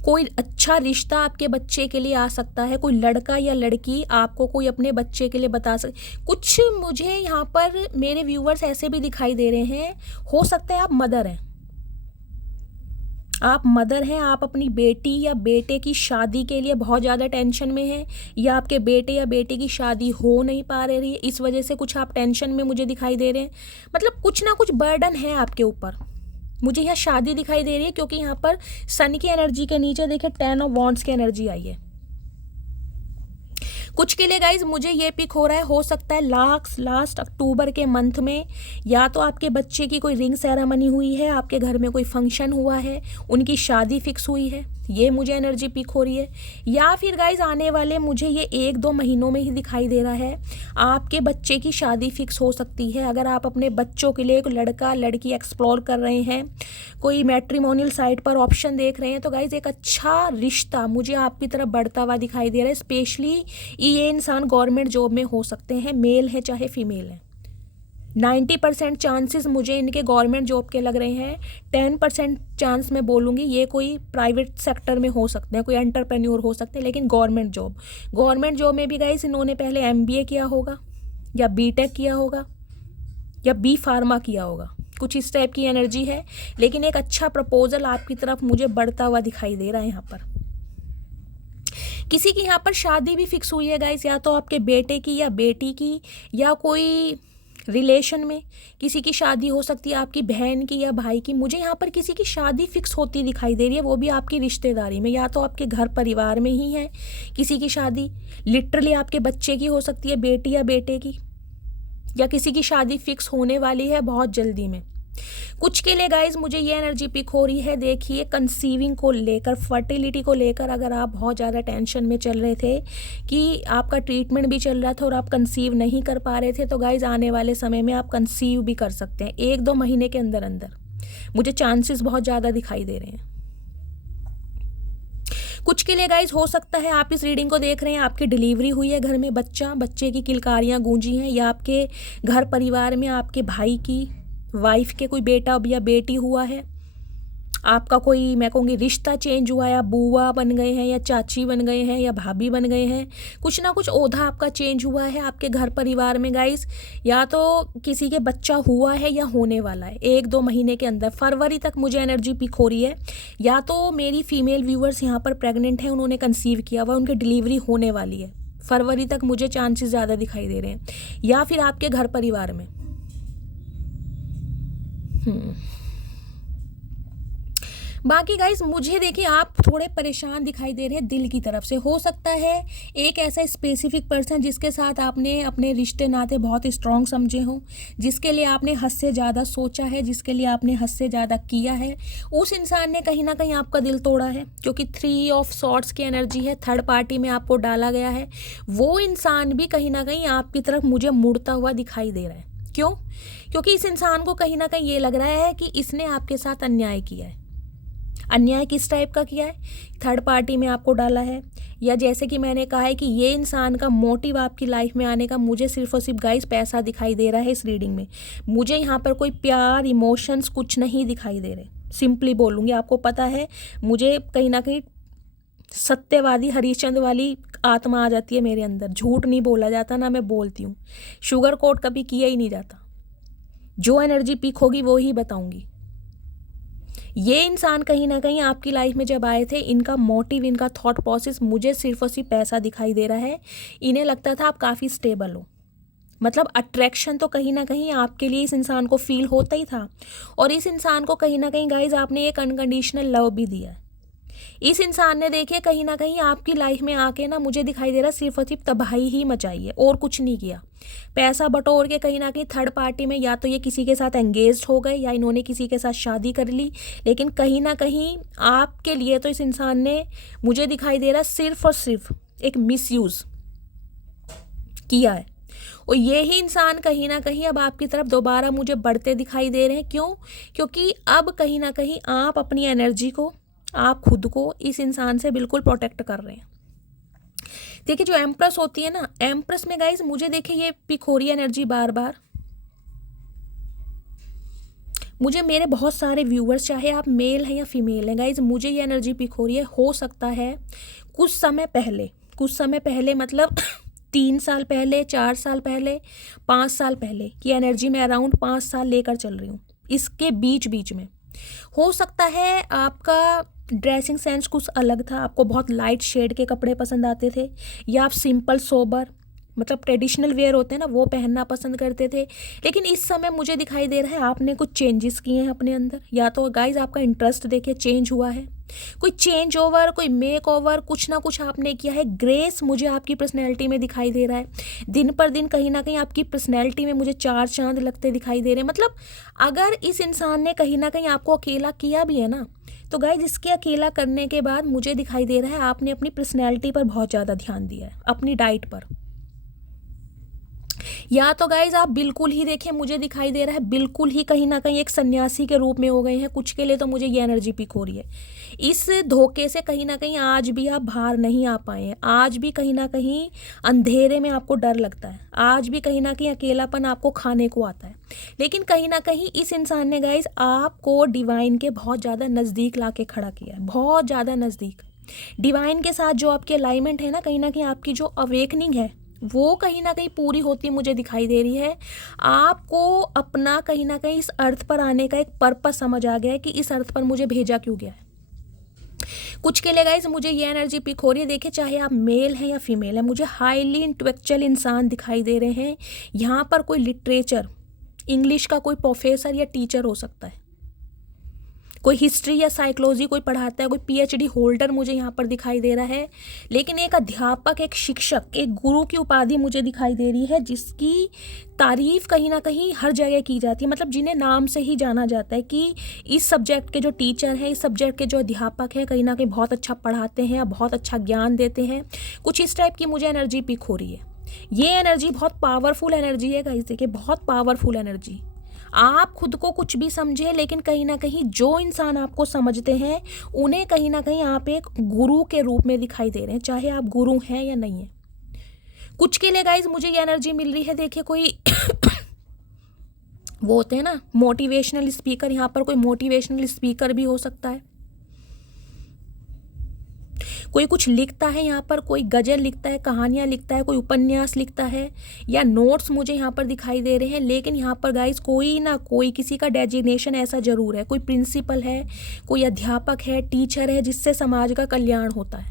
कोई अच्छा रिश्ता आपके बच्चे के लिए आ सकता है। कोई लड़का या लड़की आपको कोई अपने बच्चे के लिए बता सकते। कुछ मुझे यहाँ पर मेरे व्यूवर्स ऐसे भी दिखाई दे रहे हैं, हो सकता है आप मदर हैं, आप मदर हैं, आप अपनी बेटी या बेटे की शादी के लिए बहुत ज़्यादा टेंशन में हैं, या आपके बेटे या बेटी की शादी हो नहीं पा रही है, इस वजह से कुछ आप टेंशन में मुझे दिखाई दे रहे हैं। मतलब कुछ ना कुछ बर्डन है आपके ऊपर। मुझे यहाँ शादी दिखाई दे रही है क्योंकि यहाँ पर सन की एनर्जी के नीचे देखिए 10 ऑफ वॉन्ड्स की एनर्जी आई है। कुछ के लिए गाइज मुझे ये पिक हो रहा है, हो सकता है लास्ट अक्टूबर के मंथ में या तो आपके बच्चे की कोई रिंग सेरेमनी हुई है, आपके घर में कोई फंक्शन हुआ है, उनकी शादी फिक्स हुई है, ये मुझे एनर्जी पिक हो रही है। या फिर गाइज आने वाले मुझे ये 1-2 महीनों में ही दिखाई दे रहा है, आपके बच्चे की शादी फिक्स हो सकती है। अगर आप अपने बच्चों के लिए एक लड़का लड़की एक्सप्लोर कर रहे हैं, कोई मैट्रिमोनियल साइट पर ऑप्शन देख रहे हैं, तो गाइज एक अच्छा रिश्ता मुझे आपकी तरफ बढ़ता हुआ दिखाई दे रहा है। स्पेशली ये इंसान गवर्नमेंट जॉब में हो सकते हैं, मेल है चाहे फीमेल है। 90% चांसेस मुझे इनके गवर्नमेंट जॉब के लग रहे हैं। 10% चांस मैं बोलूँगी ये कोई प्राइवेट सेक्टर में हो सकते हैं, कोई एंटरप्रेन्योर हो सकते हैं। लेकिन गवर्नमेंट जॉब में भी गाइस इन्होंने पहले MBA किया होगा या BTech किया होगा या B फार्मा किया होगा, कुछ इस टाइप की एनर्जी है। लेकिन एक अच्छा प्रपोजल आपकी तरफ मुझे बढ़ता हुआ दिखाई दे रहा है। यहाँ पर किसी की यहाँ पर शादी भी फिक्स हुई है गाइस, या तो आपके बेटे की या बेटी की, या कोई रिलेशन में किसी की शादी हो सकती है, आपकी बहन की या भाई की। मुझे यहाँ पर किसी की शादी फिक्स होती दिखाई दे रही है, वो भी आपकी रिश्तेदारी में, या तो आपके घर परिवार में ही है किसी की शादी। लिटरली आपके बच्चे की हो सकती है, बेटी या बेटे की, या किसी की शादी फिक्स होने वाली है बहुत जल्दी में। कुछ के लिए गाइज मुझे ये एनर्जी पिक हो रही है, देखिए कंसीविंग को लेकर, फर्टिलिटी को लेकर अगर आप बहुत ज़्यादा टेंशन में चल रहे थे कि आपका ट्रीटमेंट भी चल रहा था और आप कंसीव नहीं कर पा रहे थे, तो गाइज आने वाले समय में आप कंसीव भी कर सकते हैं 1-2 महीने के अंदर अंदर। मुझे चांसेस बहुत ज़्यादा दिखाई दे रहे हैं। कुछ के लिए गाइज हो सकता है आप इस रीडिंग को देख रहे हैं, आपकी डिलीवरी हुई है, घर में बच्चे की किलकारियाँ गूंजी हैं, या आपके घर परिवार में आपके भाई की वाइफ के कोई बेटा या बेटी हुआ है, आपका कोई मैं कहूँगी रिश्ता चेंज हुआ है, या बुआ बन गए हैं या चाची बन गए हैं या भाभी बन गए हैं, कुछ ना कुछ ओहदा आपका चेंज हुआ है आपके घर परिवार में गाइस, या तो किसी के बच्चा हुआ है या होने वाला है 1-2 महीने के अंदर। फरवरी तक मुझे एनर्जी पिक हो रही है, या तो मेरी फीमेल व्यूअर्स यहाँ पर प्रेग्नेंट हैं, उन्होंने कंसीव किया हुआ, उनकी डिलीवरी होने वाली है फरवरी तक, मुझे चांसेस ज़्यादा दिखाई दे रहे हैं, या फिर आपके घर परिवार में। बाकी गाइस मुझे देखिए आप थोड़े परेशान दिखाई दे रहे हैं दिल की तरफ से। हो सकता है एक ऐसा स्पेसिफिक पर्सन जिसके साथ आपने अपने रिश्ते नाते बहुत स्ट्रॉन्ग समझे हों, जिसके लिए आपने हद से ज़्यादा सोचा है, जिसके लिए आपने हद से ज़्यादा किया है, उस इंसान ने कहीं ना कहीं आपका दिल तोड़ा है, क्योंकि 3 ऑफ सॉर्ड्स की एनर्जी है, थर्ड पार्टी में आपको डाला गया है। वो इंसान भी कहीं ना कहीं आपकी तरफ मुझे मुड़ता हुआ दिखाई दे रहा है। क्यों? क्योंकि इस इंसान को कहीं ना कहीं ये लग रहा है कि इसने आपके साथ अन्याय किया है। अन्याय किस टाइप का किया है? थर्ड पार्टी में आपको डाला है, या जैसे कि मैंने कहा है कि ये इंसान का मोटिव आपकी लाइफ में आने का मुझे सिर्फ और सिर्फ गाइस पैसा दिखाई दे रहा है इस रीडिंग में। मुझे यहाँ पर कोई प्यार, इमोशंस कुछ नहीं दिखाई दे रहे। सिंपली बोलूँगी, आपको पता है मुझे कहीं ना कहीं सत्यवादी हरिश्चंद्र वाली आत्मा आ जाती है मेरे अंदर। झूठ नहीं बोला जाता, ना मैं बोलती हूँ, शुगर कोट कभी किया ही नहीं जाता। जो एनर्जी पीक होगी वो ही बताऊँगी। ये इंसान कहीं ना कहीं आपकी लाइफ में जब आए थे, इनका मोटिव, इनका थॉट प्रोसेस मुझे सिर्फ और सिर्फ पैसा दिखाई दे रहा है। इन्हें लगता था आप काफ़ी स्टेबल हो, मतलब अट्रैक्शन तो कहीं ना कहीं आपके लिए इस इंसान को फील होता ही था, और इस इंसान को कहीं ना कहीं गाइज आपने एक अनकंडीशनल लव भी दिया है। इस इंसान ने देखिए कहीं ना कहीं आपकी लाइफ में आके ना मुझे दिखाई दे रहा सिर्फ और सिर्फ तबाही ही मचाई है, और कुछ नहीं किया। पैसा बटोर के कहीं ना कहीं थर्ड पार्टी में या तो ये किसी के साथ एंगेज्ड हो गए, या इन्होंने किसी के साथ शादी कर ली, लेकिन कहीं ना कहीं आपके लिए तो इस इंसान ने मुझे दिखाई दे रहा सिर्फ और सिर्फ एक मिसयूज़ किया है। और ये ही इंसान कहीं ना कहीं अब आपकी तरफ दोबारा मुझे बढ़ते दिखाई दे रहे हैं। क्यों? क्योंकि अब कहीं ना कहीं आप अपनी एनर्जी को, आप खुद को इस इंसान से बिल्कुल प्रोटेक्ट कर रहे हैं। देखिए जो एम्प्रेस होती है ना, एम्प्रेस में गाइज मुझे देखिए ये पिक हो रही है एनर्जी बार बार। मुझे मेरे बहुत सारे व्यूअर्स, चाहे आप मेल हैं या फीमेल हैं गाइज, मुझे ये एनर्जी पिक हो रही है। हो सकता है कुछ समय पहले मतलब 3 साल पहले, 4 साल पहले, 5 साल पहले की एनर्जी में अराउंड 5 साल लेकर चल रही हूँ। इसके बीच में हो सकता है आपका ड्रेसिंग सेंस कुछ अलग था, आपको बहुत लाइट शेड के कपड़े पसंद आते थे, या आप सिंपल सोबर मतलब ट्रेडिशनल वेयर होते हैं ना, वो पहनना पसंद करते थे। लेकिन इस समय मुझे दिखाई दे रहा है आपने कुछ चेंजेस किए हैं अपने अंदर, या तो गाइज आपका इंटरेस्ट देखिए चेंज हुआ है, कोई चेंज ओवर, कोई मेक ओवर, कुछ ना कुछ आपने किया है। ग्रेस मुझे आपकी पर्सनैलिटी में दिखाई दे रहा है। दिन पर दिन कहीं ना कहीं आपकी पर्सनैलिटी में मुझे 4 चांद लगते दिखाई दे रहे हैं। मतलब अगर इस इंसान ने कहीं ना कहीं आपको अकेला किया भी है ना, तो गाइज इसके अकेला करने के बाद मुझे दिखाई दे रहा है आपने अपनी पर्सनैलिटी पर बहुत ज़्यादा ध्यान दिया है, अपनी डाइट पर। या तो गाइज आप बिल्कुल ही देखिए मुझे दिखाई दे रहा है बिल्कुल ही कहीं ना कहीं एक सन्यासी के रूप में हो गए हैं। कुछ के लिए तो मुझे ये एनर्जी पिक हो रही है। इस धोखे से कहीं ना कहीं आज भी आप बाहर नहीं आ पाए हैं। आज भी कहीं ना कहीं अंधेरे में आपको डर लगता है, आज भी कहीं ना कहीं अकेलापन आपको खाने को आता है। लेकिन कहीं ना कहीं इस इंसान ने गाइज आपको डिवाइन के बहुत ज़्यादा नज़दीक ला के खड़ा किया है, बहुत ज़्यादा नज़दीक। डिवाइन के साथ जो आपकी अलाइनमेंट है ना, कहीं ना कहीं आपकी जो अवेकनिंग है वो कहीं ना कहीं पूरी होती मुझे दिखाई दे रही है। आपको अपना कहीं ना कहीं इस अर्थ पर आने का एक पर्पस समझ आ गया है कि इस अर्थ पर मुझे भेजा क्यों गया है। कुछ के लिए गाइज मुझे ये एनर्जी पिक हो रही है। देखिए चाहे आप मेल हैं या फीमेल हैं, मुझे हाईली इंटेलेक्चुअल इंसान दिखाई दे रहे हैं। यहाँ पर कोई लिटरेचर, इंग्लिश का कोई प्रोफेसर या टीचर हो सकता है, कोई हिस्ट्री या साइकोलॉजी कोई पढ़ाता है, कोई पीएचडी होल्डर मुझे यहाँ पर दिखाई दे रहा है। लेकिन एक अध्यापक, एक शिक्षक, एक गुरु की उपाधि मुझे दिखाई दे रही है, जिसकी तारीफ कहीं ना कहीं हर जगह की जाती है। मतलब जिन्हें नाम से ही जाना जाता है कि इस सब्जेक्ट के जो टीचर हैं, इस सब्जेक्ट के जो अध्यापक हैं, कहीं ना कहीं बहुत अच्छा पढ़ाते हैं, बहुत अच्छा ज्ञान देते हैं। कुछ इस टाइप की मुझे एनर्जी पिक हो रही है। ये एनर्जी बहुत पावरफुल एनर्जी है गाइस, देखिए बहुत पावरफुल एनर्जी। आप खुद को कुछ भी समझे, लेकिन कहीं ना कहीं जो इंसान आपको समझते हैं उन्हें कहीं ना कहीं आप एक गुरु के रूप में दिखाई दे रहे हैं, चाहे आप गुरु हैं या नहीं है। कुछ के लिए गाइज मुझे ये एनर्जी मिल रही है, देखिए कोई वो होते हैं ना मोटिवेशनल स्पीकर, यहाँ पर कोई मोटिवेशनल स्पीकर भी हो सकता है, कोई कुछ लिखता है, यहाँ पर कोई गज़ल लिखता है, कहानियाँ लिखता है, कोई उपन्यास लिखता है, या नोट्स मुझे यहाँ पर दिखाई दे रहे हैं। लेकिन यहाँ पर गाइस कोई ना कोई किसी का डेजिग्नेशन ऐसा ज़रूर है, कोई प्रिंसिपल है, कोई अध्यापक है, टीचर है, जिससे समाज का कल्याण होता है।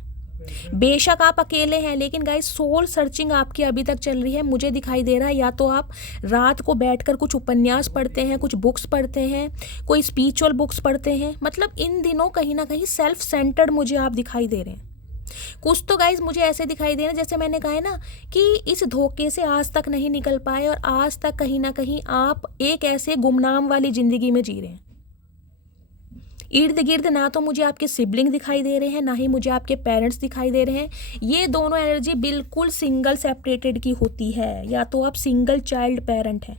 बेशक आप अकेले हैं, लेकिन गाइस सोल सर्चिंग आपकी अभी तक चल रही है। मुझे दिखाई दे रहा है या तो आप रात को बैठकर कुछ उपन्यास पढ़ते हैं, कुछ बुक्स पढ़ते हैं, कोई स्पिरिचुअल बुक्स पढ़ते हैं, मतलब इन दिनों कहीं ना कहीं सेल्फ सेंटर्ड मुझे आप दिखाई दे रहे हैं। कुछ तो गाइज मुझे ऐसे दिखाई दे रहा है, जैसे मैंने कहा है ना कि इस धोखे से आज तक नहीं निकल पाए और आज तक कहीं ना कहीं आप एक ऐसे गुमनाम वाली ज़िंदगी में जी रहे हैं। इर्द गिर्द ना तो मुझे आपके सिबलिंग दिखाई दे रहे हैं, ना ही मुझे आपके पेरेंट्स दिखाई दे रहे हैं। ये दोनों एनर्जी बिल्कुल सिंगल सेपरेटेड की होती है, या तो आप सिंगल चाइल्ड पेरेंट हैं,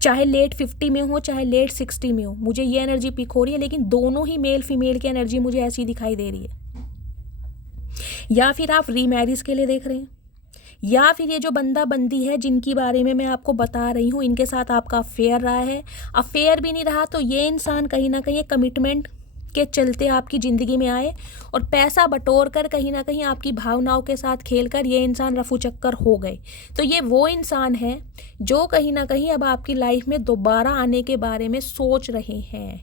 चाहे लेट 50 में हो चाहे लेट 60 में हो, मुझे ये एनर्जी पिक हो रही है। लेकिन दोनों ही मेल फीमेल की एनर्जी मुझे ऐसी दिखाई दे रही है। या फिर आप रीमैरिज के लिए देख रहे हैं, या फिर ये जो बंदा बंदी है जिनकी बारे में मैं आपको बता रही हूँ, इनके साथ आपका अफेयर रहा है। अफेयर भी नहीं रहा तो ये इंसान कहीं ना कहीं कमिटमेंट के चलते आपकी ज़िंदगी में आए और पैसा बटोर कर कहीं ना कहीं आपकी भावनाओं के साथ खेलकर ये इंसान रफू चक्कर हो गए। तो ये वो इंसान है जो कहीं ना कहीं अब आपकी लाइफ में दोबारा आने के बारे में सोच रहे हैं।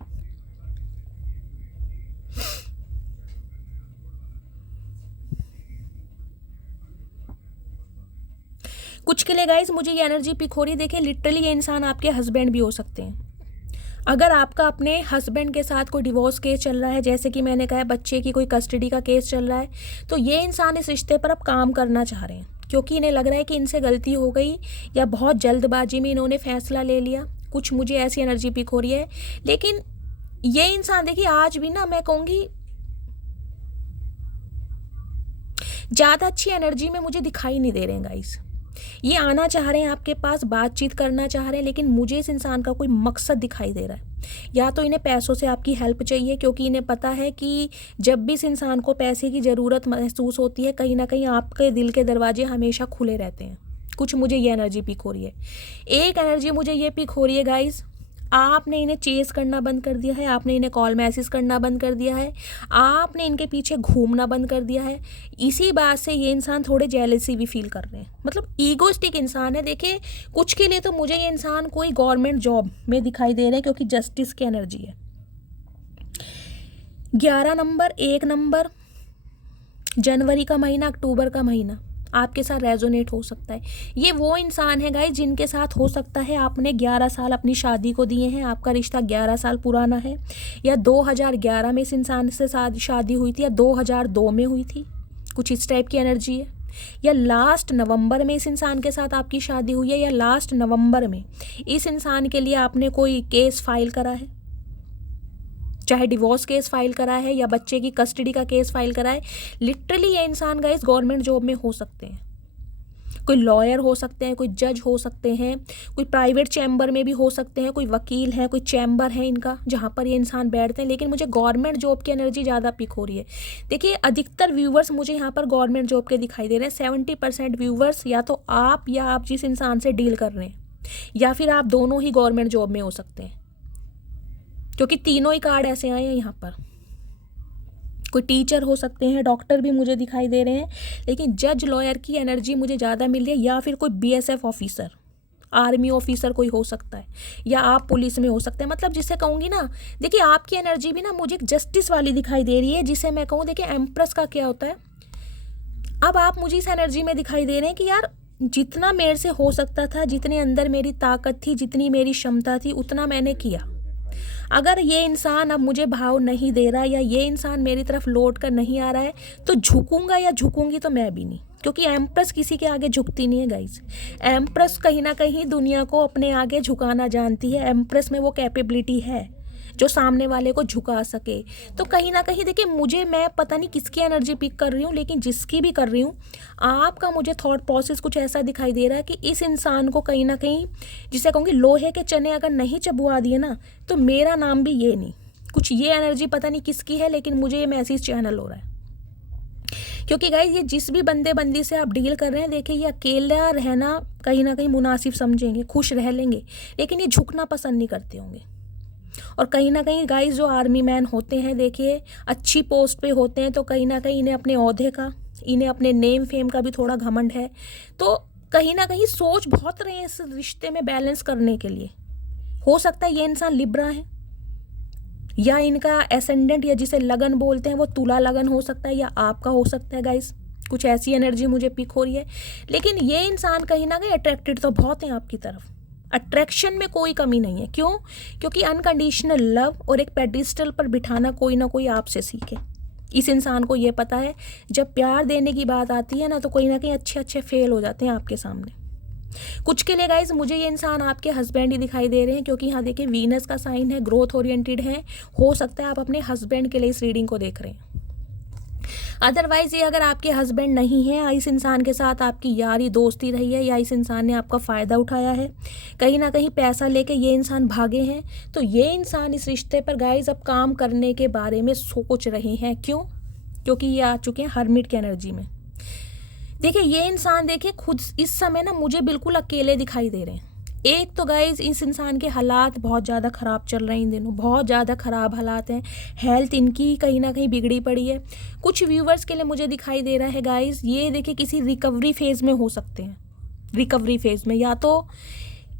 कुछ के लिए गाइज मुझे ये एनर्जी पिक हो रही है, देखिए लिटरली ये इंसान आपके हस्बैंड भी हो सकते हैं। अगर आपका अपने हस्बैंड के साथ कोई डिवोर्स केस चल रहा है, जैसे कि मैंने कहा बच्चे की कोई कस्टडी का केस चल रहा है, तो ये इंसान इस रिश्ते पर अब काम करना चाह रहे हैं, क्योंकि इन्हें लग रहा है कि इनसे गलती हो गई या बहुत जल्दबाजी में इन्होंने फैसला ले लिया। कुछ मुझे ऐसी एनर्जी पिक हो रही है। लेकिन ये इंसान देखिए आज भी ना, मैं कहूँगी ज़्यादा अच्छी एनर्जी में मुझे दिखाई नहीं दे रहे हैं गाइस। ये आना चाह रहे हैं आपके पास, बातचीत करना चाह रहे हैं, लेकिन मुझे इस इंसान का कोई मकसद दिखाई दे रहा है। या तो इन्हें पैसों से आपकी हेल्प चाहिए, क्योंकि इन्हें पता है कि जब भी इस इंसान को पैसे की ज़रूरत महसूस होती है, कहीं ना कहीं आपके दिल के दरवाजे हमेशा खुले रहते हैं। कुछ मुझे ये एनर्जी पिक हो रही है। एक एनर्जी मुझे ये पिक हो रही है गाइज, आपने इन्हें चेस करना बंद कर दिया है, आपने इन्हें कॉल मैसेज करना बंद कर दिया है, आपने इनके पीछे घूमना बंद कर दिया है। इसी बात से ये इंसान थोड़े जेलसी भी फील कर रहे हैं, मतलब ईगोइस्टिक इंसान है। देखिए कुछ के लिए तो मुझे ये इंसान कोई गवर्नमेंट जॉब में दिखाई दे रहे हैं, क्योंकि जस्टिस की एनर्जी है। 11 नंबर, 1 नंबर, जनवरी का महीना, अक्टूबर का महीना आपके साथ रेजोनेट हो सकता है। ये वो इंसान है गाइस जिनके साथ हो सकता है आपने 11 साल अपनी शादी को दिए हैं, आपका रिश्ता 11 साल पुराना है, या 2011 में इस इंसान से शादी हुई थी, या 2002 में हुई थी, कुछ इस टाइप की एनर्जी है। या लास्ट नवंबर में इस इंसान के साथ आपकी शादी हुई है, या लास्ट नवंबर में इस इंसान के लिए आपने कोई केस फाइल करा है, चाहे डिवोर्स केस फाइल करा है या बच्चे की कस्टडी का केस फाइल करा है। लिटरली ये इंसान गाइस गवर्नमेंट जॉब में हो सकते हैं, कोई लॉयर हो सकते हैं, कोई जज हो सकते हैं, कोई प्राइवेट चैम्बर में भी हो सकते हैं, कोई वकील है, कोई चैम्बर है इनका जहाँ पर ये इंसान बैठते हैं। लेकिन मुझे गवर्नमेंट जॉब की एनर्जी ज़्यादा पिक हो रही है। देखिए अधिकतर व्यूवर्स मुझे यहाँ पर गवर्नमेंट जॉब के दिखाई दे रहे हैं। 70% व्यूवर्स या तो आप या आप जिस इंसान से डील कर रहे हैं, या फिर आप दोनों ही गवर्नमेंट जॉब में हो सकते हैं, क्योंकि तीनों ही कार्ड ऐसे आए हैं यहाँ पर। कोई टीचर हो सकते हैं, डॉक्टर भी मुझे दिखाई दे रहे हैं, लेकिन जज लॉयर की एनर्जी मुझे ज़्यादा मिल रही है। या फिर कोई BSF ऑफिसर, आर्मी ऑफिसर कोई हो सकता है, या आप पुलिस में हो सकते हैं। मतलब जिसे कहूँगी ना, देखिए आपकी एनर्जी भी ना मुझे जस्टिस वाली दिखाई दे रही है, जिसे मैं कहूँ देखिए एम्प्रेस का क्या होता है। अब आप मुझे इस एनर्जी में दिखाई दे रहे हैं कि यार जितना मेरे से हो सकता था, जितने अंदर मेरी ताकत थी, जितनी मेरी क्षमता थी, उतना मैंने किया। अगर ये इंसान अब मुझे भाव नहीं दे रहा, या ये इंसान मेरी तरफ लौट कर नहीं आ रहा है, तो झुकूंगा या झुकूंगी तो मैं भी नहीं, क्योंकि एम्प्रेस किसी के आगे झुकती नहीं है गाइस। एम्प्रेस कहीं ना कहीं दुनिया को अपने आगे झुकाना जानती है। एम्प्रेस में वो कैपेबिलिटी है, जो सामने वाले को झुका सके। तो कहीं ना कहीं देखिए, मुझे, मैं पता नहीं किसकी एनर्जी पिक कर रही हूँ, लेकिन जिसकी भी कर रही हूँ, आपका मुझे थॉट प्रोसेस कुछ ऐसा दिखाई दे रहा है कि इस इंसान को कहीं ना कहीं, जिसे कहूँगी लोहे के चने अगर नहीं चबुआ दिए ना, तो मेरा नाम भी ये नहीं। कुछ ये एनर्जी पता नहीं किसकी है, लेकिन मुझे ये मैसेज चैनल हो रहा है। क्योंकि गाइस, ये जिस भी बंदे बंदी से आप डील कर रहे हैं, देखिए ये अकेला रहना कहीं ना कहीं मुनासिब समझेंगे, खुश रह लेंगे, लेकिन ये झुकना पसंद नहीं करते होंगे। और कहीं ना कहीं गाइस, जो आर्मी मैन होते हैं, देखिए अच्छी पोस्ट पे होते हैं, तो कहीं ना कहीं इन्हें अपने ओहदे का, इन्हें अपने नेम फेम का भी थोड़ा घमंड है। तो कहीं ना कहीं सोच बहुत रहे हैं इस रिश्ते में बैलेंस करने के लिए। हो सकता है ये इंसान लिब्रा है, या इनका एसेंडेंट, या जिसे लगन बोलते हैं, वो तुला लगन हो सकता है, या आपका हो सकता है गाइस। कुछ ऐसी एनर्जी मुझे पिक हो रही है। लेकिन ये इंसान कहीं ना कहीं अट्रैक्टेड तो बहुत है आपकी तरफ, अट्रैक्शन में कोई कमी नहीं है। क्यों? क्योंकि अनकंडीशनल लव और एक पेडिस्टल पर बिठाना कोई ना कोई आपसे सीखे। इस इंसान को ये पता है, जब प्यार देने की बात आती है ना, तो कहीं ना कहीं अच्छे अच्छे फेल हो जाते हैं आपके सामने। कुछ के लिए गाइज मुझे ये इंसान आपके हस्बैंड ही दिखाई दे रहे हैं, क्योंकि यहाँ देखिए वीनस का साइन है, ग्रोथ ओरिएंटेड है। हो सकता है आप अपने हस्बैंड के लिए इस रीडिंग को देख रहे हैं। अदरवाइज ये अगर आपके हस्बैंड नहीं है, इस इंसान के साथ आपकी यारी दोस्ती रही है, या इस इंसान ने आपका फ़ायदा उठाया है, कहीं ना कहीं पैसा लेके ये इंसान भागे हैं, तो ये इंसान इस रिश्ते पर गाइज अब काम करने के बारे में सोच रहे हैं। क्यों? क्योंकि ये आ चुके हैं हर्मिट की एनर्जी में। देखिए ये इंसान, देखिए खुद इस समय ना मुझे बिल्कुल अकेले दिखाई दे रहे हैं। एक तो गाइज इस इंसान के हालात बहुत ज़्यादा ख़राब चल रहे हैं इन दिनों, बहुत ज़्यादा ख़राब हालात हैं, हेल्थ इनकी कहीं ना कहीं बिगड़ी पड़ी है। कुछ व्यूवर्स के लिए मुझे दिखाई दे रहा है गाइज, ये देखिए किसी रिकवरी फेज़ में हो सकते हैं। रिकवरी फेज़ में या तो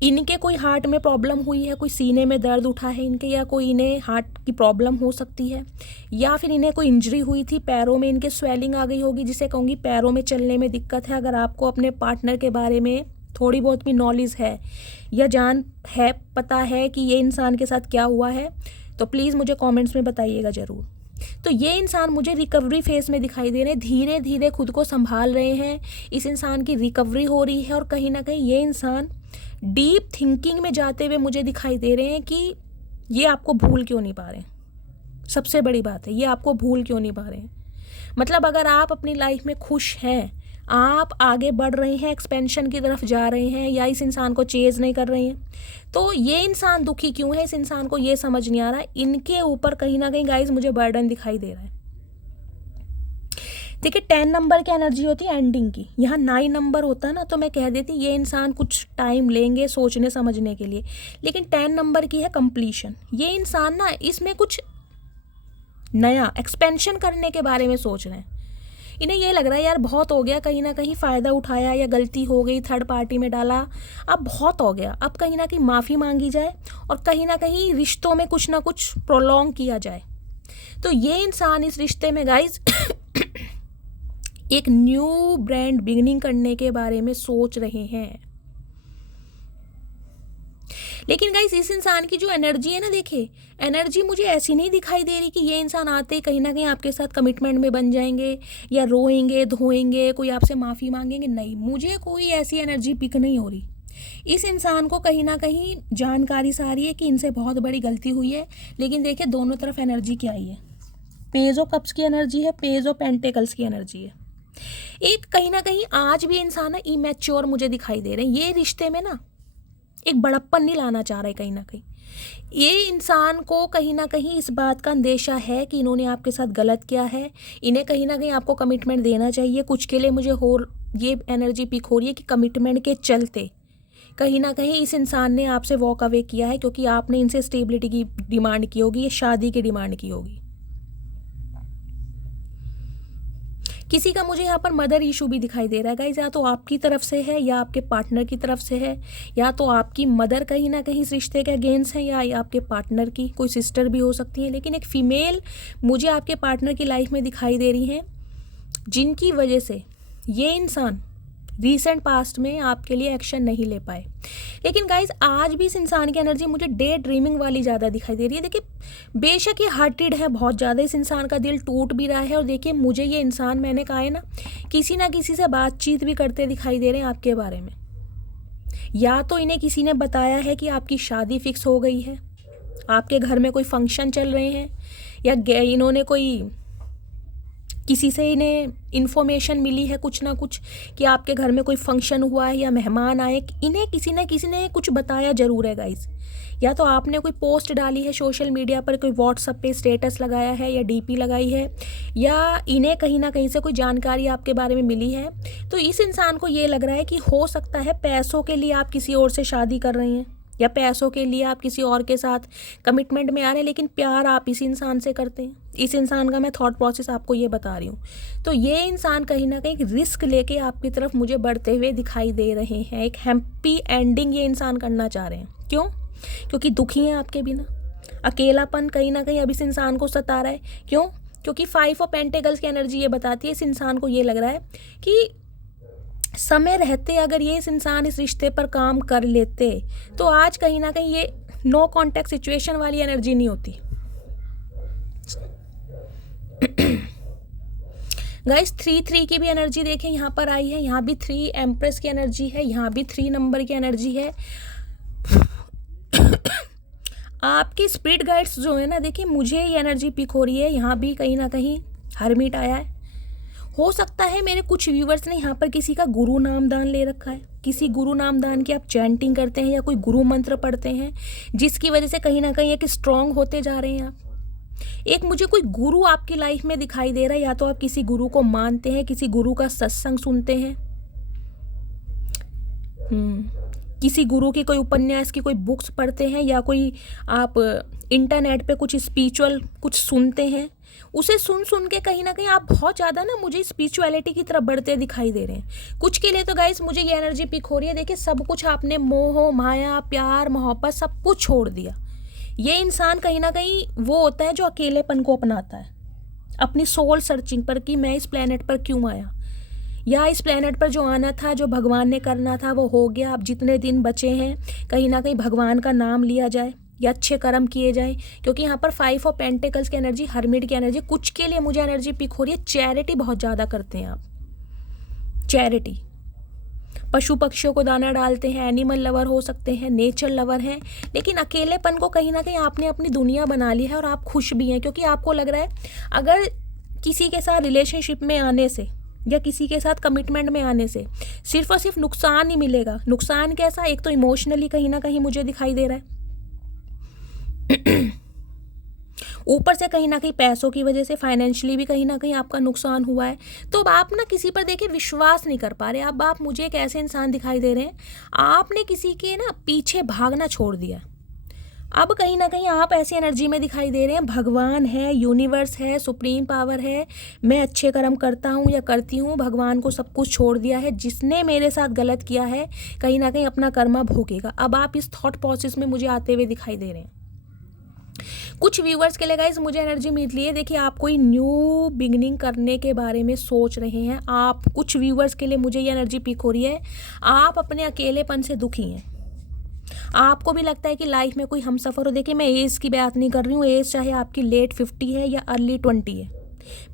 इनके कोई हार्ट में प्रॉब्लम हुई है, कोई सीने में दर्द उठा है इनके, या कोई इन्हें हार्ट की प्रॉब्लम हो सकती है, या फिर इन्हें कोई इंजरी हुई थी, पैरों में इनके स्वेलिंग आ गई होगी, जिसे कहूँगी पैरों में चलने में दिक्कत है। अगर आपको अपने पार्टनर के बारे में थोड़ी बहुत भी नॉलेज है या जान है, पता है कि ये इंसान के साथ क्या हुआ है, तो प्लीज़ मुझे कमेंट्स में बताइएगा ज़रूर। तो ये इंसान मुझे रिकवरी फेज़ में दिखाई दे रहे हैं, धीरे धीरे खुद को संभाल रहे हैं, इस इंसान की रिकवरी हो रही है। और कहीं ना कहीं ये इंसान डीप थिंकिंग में जाते हुए मुझे दिखाई दे रहे हैं कि ये आपको भूल क्यों नहीं पा रहे हैं। सबसे बड़ी बात है, ये आपको भूल क्यों नहीं पा रहे हैं। मतलब अगर आप अपनी लाइफ में खुश हैं, आप आगे बढ़ रहे हैं, एक्सपेंशन की तरफ जा रहे हैं, या इस इंसान को चेज़ नहीं कर रहे हैं, तो ये इंसान दुखी क्यों है, इस इंसान को ये समझ नहीं आ रहा। इनके ऊपर कहीं ना कहीं गाइज मुझे बर्डन दिखाई दे रहा है। देखिए 10 नंबर की एनर्जी होती है एंडिंग की, यहाँ 9 नंबर होता है ना, तो मैं कह देती ये इंसान कुछ टाइम लेंगे सोचने समझने के लिए, लेकिन 10 नंबर की है कंप्लीशन। ये इंसान ना इसमें कुछ नया एक्सपेंशन करने के बारे में सोच रहे हैं। इन्हें ये लग रहा है यार बहुत हो गया, कहीं ना कहीं फ़ायदा उठाया या गलती हो गई, थर्ड पार्टी में डाला, अब बहुत हो गया, अब कहीं ना कहीं माफ़ी मांगी जाए और कहीं ना कहीं रिश्तों में कुछ ना कुछ प्रोलॉन्ग किया जाए। तो ये इंसान इस रिश्ते में गाइज एक न्यू ब्रांड बिगिनिंग करने के बारे में सोच रहे हैं। लेकिन गाइस इस इंसान की जो एनर्जी है ना, देखिए एनर्जी मुझे ऐसी नहीं दिखाई दे रही कि ये इंसान आते ही कहीं ना कहीं आपके साथ कमिटमेंट में बन जाएंगे, या रोएंगे धोएंगे, कोई आपसे माफ़ी मांगेंगे। नहीं, मुझे कोई ऐसी एनर्जी पिक नहीं हो रही। इस इंसान को कहीं ना कहीं जानकारी सा रही है कि इनसे बहुत बड़ी गलती हुई है। लेकिन देखिए दोनों तरफ एनर्जी क्या आई है, पेज ऑफ कप्स की एनर्जी है, पेज ऑफ पेंटिकल्स की एनर्जी है। एक कहीं ना कहीं आज भी इंसान ना इमैच्योर मुझे दिखाई दे रहे हैं। ये रिश्ते में ना एक बड़प्पन नहीं लाना चाह रहे। कहीं ना कहीं ये इंसान को कहीं ना कहीं इस बात का अंदेशा है कि इन्होंने आपके साथ गलत किया है, इन्हें कहीं ना कहीं आपको कमिटमेंट देना चाहिए। कुछ के लिए मुझे ये एनर्जी पिक हो रही है कि कमिटमेंट के चलते कहीं ना कहीं इस इंसान ने आपसे वॉक अवे किया है, क्योंकि आपने इनसे स्टेबिलिटी की डिमांड की होगी या शादी की डिमांड की होगी। किसी का मुझे यहाँ पर मदर इशू भी दिखाई दे रहा है गाइज, या तो आपकी तरफ से है या आपके पार्टनर की तरफ से है, या तो आपकी मदर कहीं ना कहीं इस रिश्ते के अगेंस्ट है, या आपके पार्टनर की कोई सिस्टर भी हो सकती है। लेकिन एक फीमेल मुझे आपके पार्टनर की लाइफ में दिखाई दे रही है, जिनकी वजह से ये इंसान रीसेंट पास्ट में आपके लिए एक्शन नहीं ले पाए। लेकिन गाइज आज भी इस इंसान की एनर्जी मुझे डे ड्रीमिंग वाली ज़्यादा दिखाई दे रही है। देखिए बेशक ये हार्टेड है बहुत ज़्यादा, इस इंसान का दिल टूट भी रहा है। और देखिए मुझे ये इंसान, मैंने कहा है ना किसी से बातचीत भी करते दिखाई दे रहे हैं आपके बारे में। या तो इन्हें किसी ने बताया है कि आपकी शादी फिक्स हो गई है, आपके घर में कोई फंक्शन चल रहे हैं, या इन्होंने कोई किसी से इन्हें इन्फॉर्मेशन मिली है कुछ ना कुछ कि आपके घर में कोई फंक्शन हुआ है या मेहमान आए, इन्हें किसी ने कुछ बताया ज़रूर है गाइस। या तो आपने कोई पोस्ट डाली है सोशल मीडिया पर, कोई व्हाट्सएप पे स्टेटस लगाया है या डीपी लगाई है, या इन्हें कहीं ना कहीं से कोई जानकारी आपके बारे में मिली है। तो इस इंसान को ये लग रहा है कि हो सकता है पैसों के लिए आप किसी और से शादी कर रहे हैं, या पैसों के लिए आप किसी और के साथ कमिटमेंट में आ रहे हैं, लेकिन प्यार आप इस इंसान से करते हैं। इस इंसान का मैं थॉट प्रोसेस आपको ये बता रही हूँ। तो ये इंसान कहीं ना कहीं रिस्क लेके आपकी तरफ मुझे बढ़ते हुए दिखाई दे रहे हैं। एक हैप्पी एंडिंग ये इंसान करना चाह रहे हैं। क्यों? क्योंकि दुखी हैं आपके बिना। अकेलापन कहीं ना कहीं अब इस इंसान को सता रहा है। क्यों? क्योंकि 5 ऑफ पेंटिकल्स की एनर्जी ये बताती है, इस इंसान को ये लग रहा है कि समय रहते अगर ये इस इंसान इस रिश्ते पर काम कर लेते तो आज कहीं ना कहीं ये नो कॉन्टैक्ट सिचुएशन वाली एनर्जी नहीं होती। गाइस 3 की भी एनर्जी देखें, यहाँ पर आई है, यहाँ भी 3 एम्प्रेस की एनर्जी है, यहाँ भी 3 नंबर की एनर्जी है। आपकी स्पिरिट गाइड्स जो है ना, देखिए मुझे ये एनर्जी पिक हो रही है। यहाँ भी कहीं ना कहीं हरमिट आया है। हो सकता है मेरे कुछ व्यूवर्स ने यहाँ पर किसी का गुरु नामदान ले रखा है, किसी गुरु नामदान की आप चैंटिंग करते हैं या कोई गुरु मंत्र पढ़ते हैं, जिसकी वजह से कहीं ना कहीं एक स्ट्रांग होते जा रहे हैं आप। एक मुझे कोई गुरु आपकी लाइफ में दिखाई दे रहा है, या तो आप किसी गुरु को मानते हैं, किसी गुरु का सत्संग सुनते हैं, किसी गुरु की कोई उपन्यास की कोई बुक्स पढ़ते हैं, या कोई आप इंटरनेट पे कुछ स्पिरिचुअल कुछ सुनते हैं। उसे सुन के कहीं ना कहीं आप बहुत ज़्यादा ना मुझे स्पिरिचुअलिटी की तरफ बढ़ते दिखाई दे रहे हैं। कुछ के लिए तो गाइस मुझे ये एनर्जी पिक हो रही है। देखिए सब कुछ आपने मोह माया प्यार मोहब्बत सब कुछ छोड़ दिया। ये इंसान कहीं ना कहीं वो होता है जो अकेलेपन को अपनाता है, अपनी सोल सर्चिंग पर कि मैं इस प्लेनेट पर क्यों आया, या इस प्लेनेट पर जो आना था, जो भगवान ने करना था वो हो गया। अब जितने दिन बचे हैं कहीं ना कहीं भगवान का नाम लिया जाए या अच्छे कर्म किए जाएं। क्योंकि यहाँ पर 5 ऑफ पेंटिकल्स की एनर्जी, हर्मिट की एनर्जी, कुछ के लिए मुझे एनर्जी पिक हो रही है। चैरिटी बहुत ज़्यादा करते हैं आप, चैरिटी। पशु पक्षियों को दाना डालते हैं, एनिमल लवर हो सकते हैं, नेचर लवर हैं, लेकिन अकेलेपन को कहीं ना कहीं आपने अपनी दुनिया बना ली है और आप खुश भी हैं। क्योंकि आपको लग रहा है अगर किसी के साथ रिलेशनशिप में आने से या किसी के साथ कमिटमेंट में आने से सिर्फ और सिर्फ नुकसान ही मिलेगा। नुकसान कैसा? एक तो इमोशनली कहीं ना कहीं मुझे दिखाई दे रहा है, ऊपर से कहीं ना कहीं पैसों की वजह से फाइनेंशियली भी कहीं ना कहीं आपका नुकसान हुआ है। तो अब आप ना किसी पर देखिए विश्वास नहीं कर पा रहे। अब आप मुझे एक ऐसे इंसान दिखाई दे रहे हैं, आपने किसी के ना पीछे भागना छोड़ दिया। अब कहीं ना कहीं आप ऐसी एनर्जी में दिखाई दे रहे हैं, भगवान है, यूनिवर्स है, सुप्रीम पावर है, मैं अच्छे कर्म करता हूँ या करती हूँ, भगवान को सब कुछ छोड़ दिया है। जिसने मेरे साथ गलत किया है कहीं ना कहीं अपना कर्मा भोगेगा। अब आप इस थॉट प्रोसेस में मुझे आते हुए दिखाई दे रहे हैं। कुछ व्यूवर्स के लिए गाइस मुझे एनर्जी मिली है, देखिए आप कोई न्यू बिगनिंग करने के बारे में सोच रहे हैं। आप कुछ व्यूवर्स के लिए मुझे ये एनर्जी पिक हो रही है, आप अपने अकेलेपन से दुखी हैं। आपको भी लगता है कि लाइफ में कोई हमसफ़र हो। देखिए मैं एज की बात नहीं कर रही हूँ, एज चाहे आपकी लेट 50 है या अर्ली 20 है,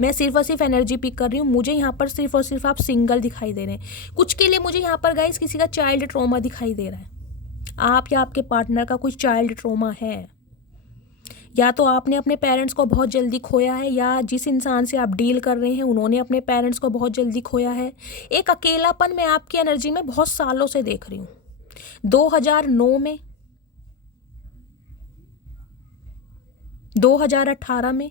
मैं सिर्फ और सिर्फ एनर्जी पिक कर रही हूँ। मुझे यहाँ पर सिर्फ और सिर्फ आप सिंगल दिखाई दे रहे हैं। कुछ के लिए मुझे यहाँ पर गाइस किसी का चाइल्ड ट्रॉमा दिखाई दे रहा है। आप या आपके पार्टनर का कुछ चाइल्ड ट्रॉमा है, या तो आपने अपने पेरेंट्स को बहुत जल्दी खोया है, या जिस इंसान से आप डील कर रहे हैं उन्होंने अपने पेरेंट्स को बहुत जल्दी खोया है। एक अकेलापन मैं आपकी एनर्जी में बहुत सालों से देख रही हूँ। 2009 में, 2018 में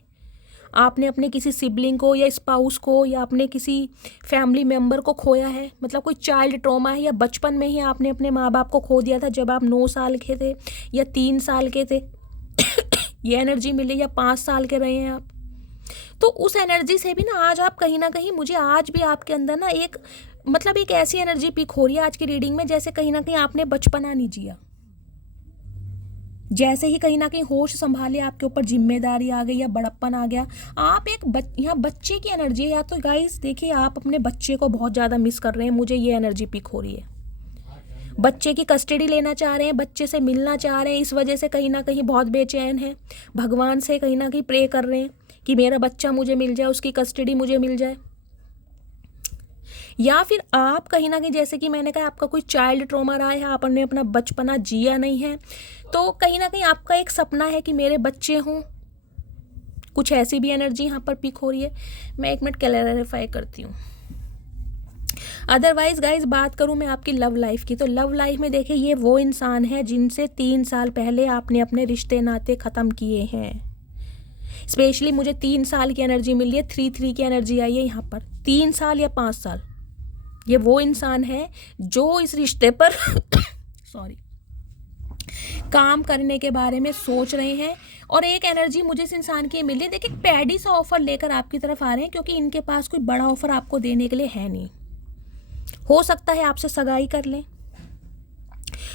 आपने अपने किसी सिबलिंग को या स्पाउस को या अपने किसी फैमिली मेम्बर को खोया है। मतलब कोई चाइल्ड ट्रॉमा है, या बचपन में ही आपने अपने माँ बाप को खो दिया था जब आप 9 साल के थे या 3 साल के थे। ये एनर्जी मिली, या 5 साल के रहे हैं आप। तो उस एनर्जी से भी ना आज आप कहीं ना कहीं, मुझे आज भी आपके अंदर ना एक मतलब एक ऐसी एनर्जी पिक हो रही है आज की रीडिंग में, जैसे कहीं ना कहीं आपने बचपना नहीं जिया। जैसे ही कहीं ना कहीं होश संभाले, आपके ऊपर जिम्मेदारी आ गई या बड़प्पन आ गया। आप एक यहाँ बच्चे की एनर्जी है, या तो गाइस देखिए आप अपने बच्चे को बहुत ज़्यादा मिस कर रहे हैं। मुझे ये एनर्जी पिक हो रही है, बच्चे की कस्टडी लेना चाह रहे हैं, बच्चे से मिलना चाह रहे हैं, इस वजह से कहीं ना कहीं बहुत बेचैन है। भगवान से कहीं ना कहीं प्रे कर रहे हैं कि मेरा बच्चा मुझे मिल जाए, उसकी कस्टडी मुझे मिल जाए। या फिर आप कहीं ना कहीं, जैसे कि मैंने कहा, आपका कोई चाइल्ड ट्रॉमा रहा है, आपने अपना बचपना जिया नहीं है, तो कहीं ना कहीं आपका एक सपना है कि मेरे बच्चे हों। कुछ ऐसी भी एनर्जी यहाँ पर पिक हो रही है। मैं 1 मिनट क्लैरिफाई करती हूँ। अदरवाइज गाइज बात करूँ मैं आपकी लव लाइफ की, तो लव लाइफ में देखिए ये वो इंसान है जिनसे 3 साल पहले आपने अपने रिश्ते नाते ख़त्म किए हैं। स्पेशली मुझे 3 साल की एनर्जी मिली है, 3 की एनर्जी आई है यहाँ पर। 3 साल या 5 साल, ये वो इंसान है जो इस रिश्ते पर सॉरी काम करने के बारे में सोच रहे हैं। और एक एनर्जी मुझे इस इंसान की मिली है, देखिए पैडी सा ऑफर लेकर आपकी तरफ आ रहे हैं, क्योंकि इनके पास कोई बड़ा ऑफर आपको देने के लिए है नहीं। हो सकता है आपसे सगाई कर लें,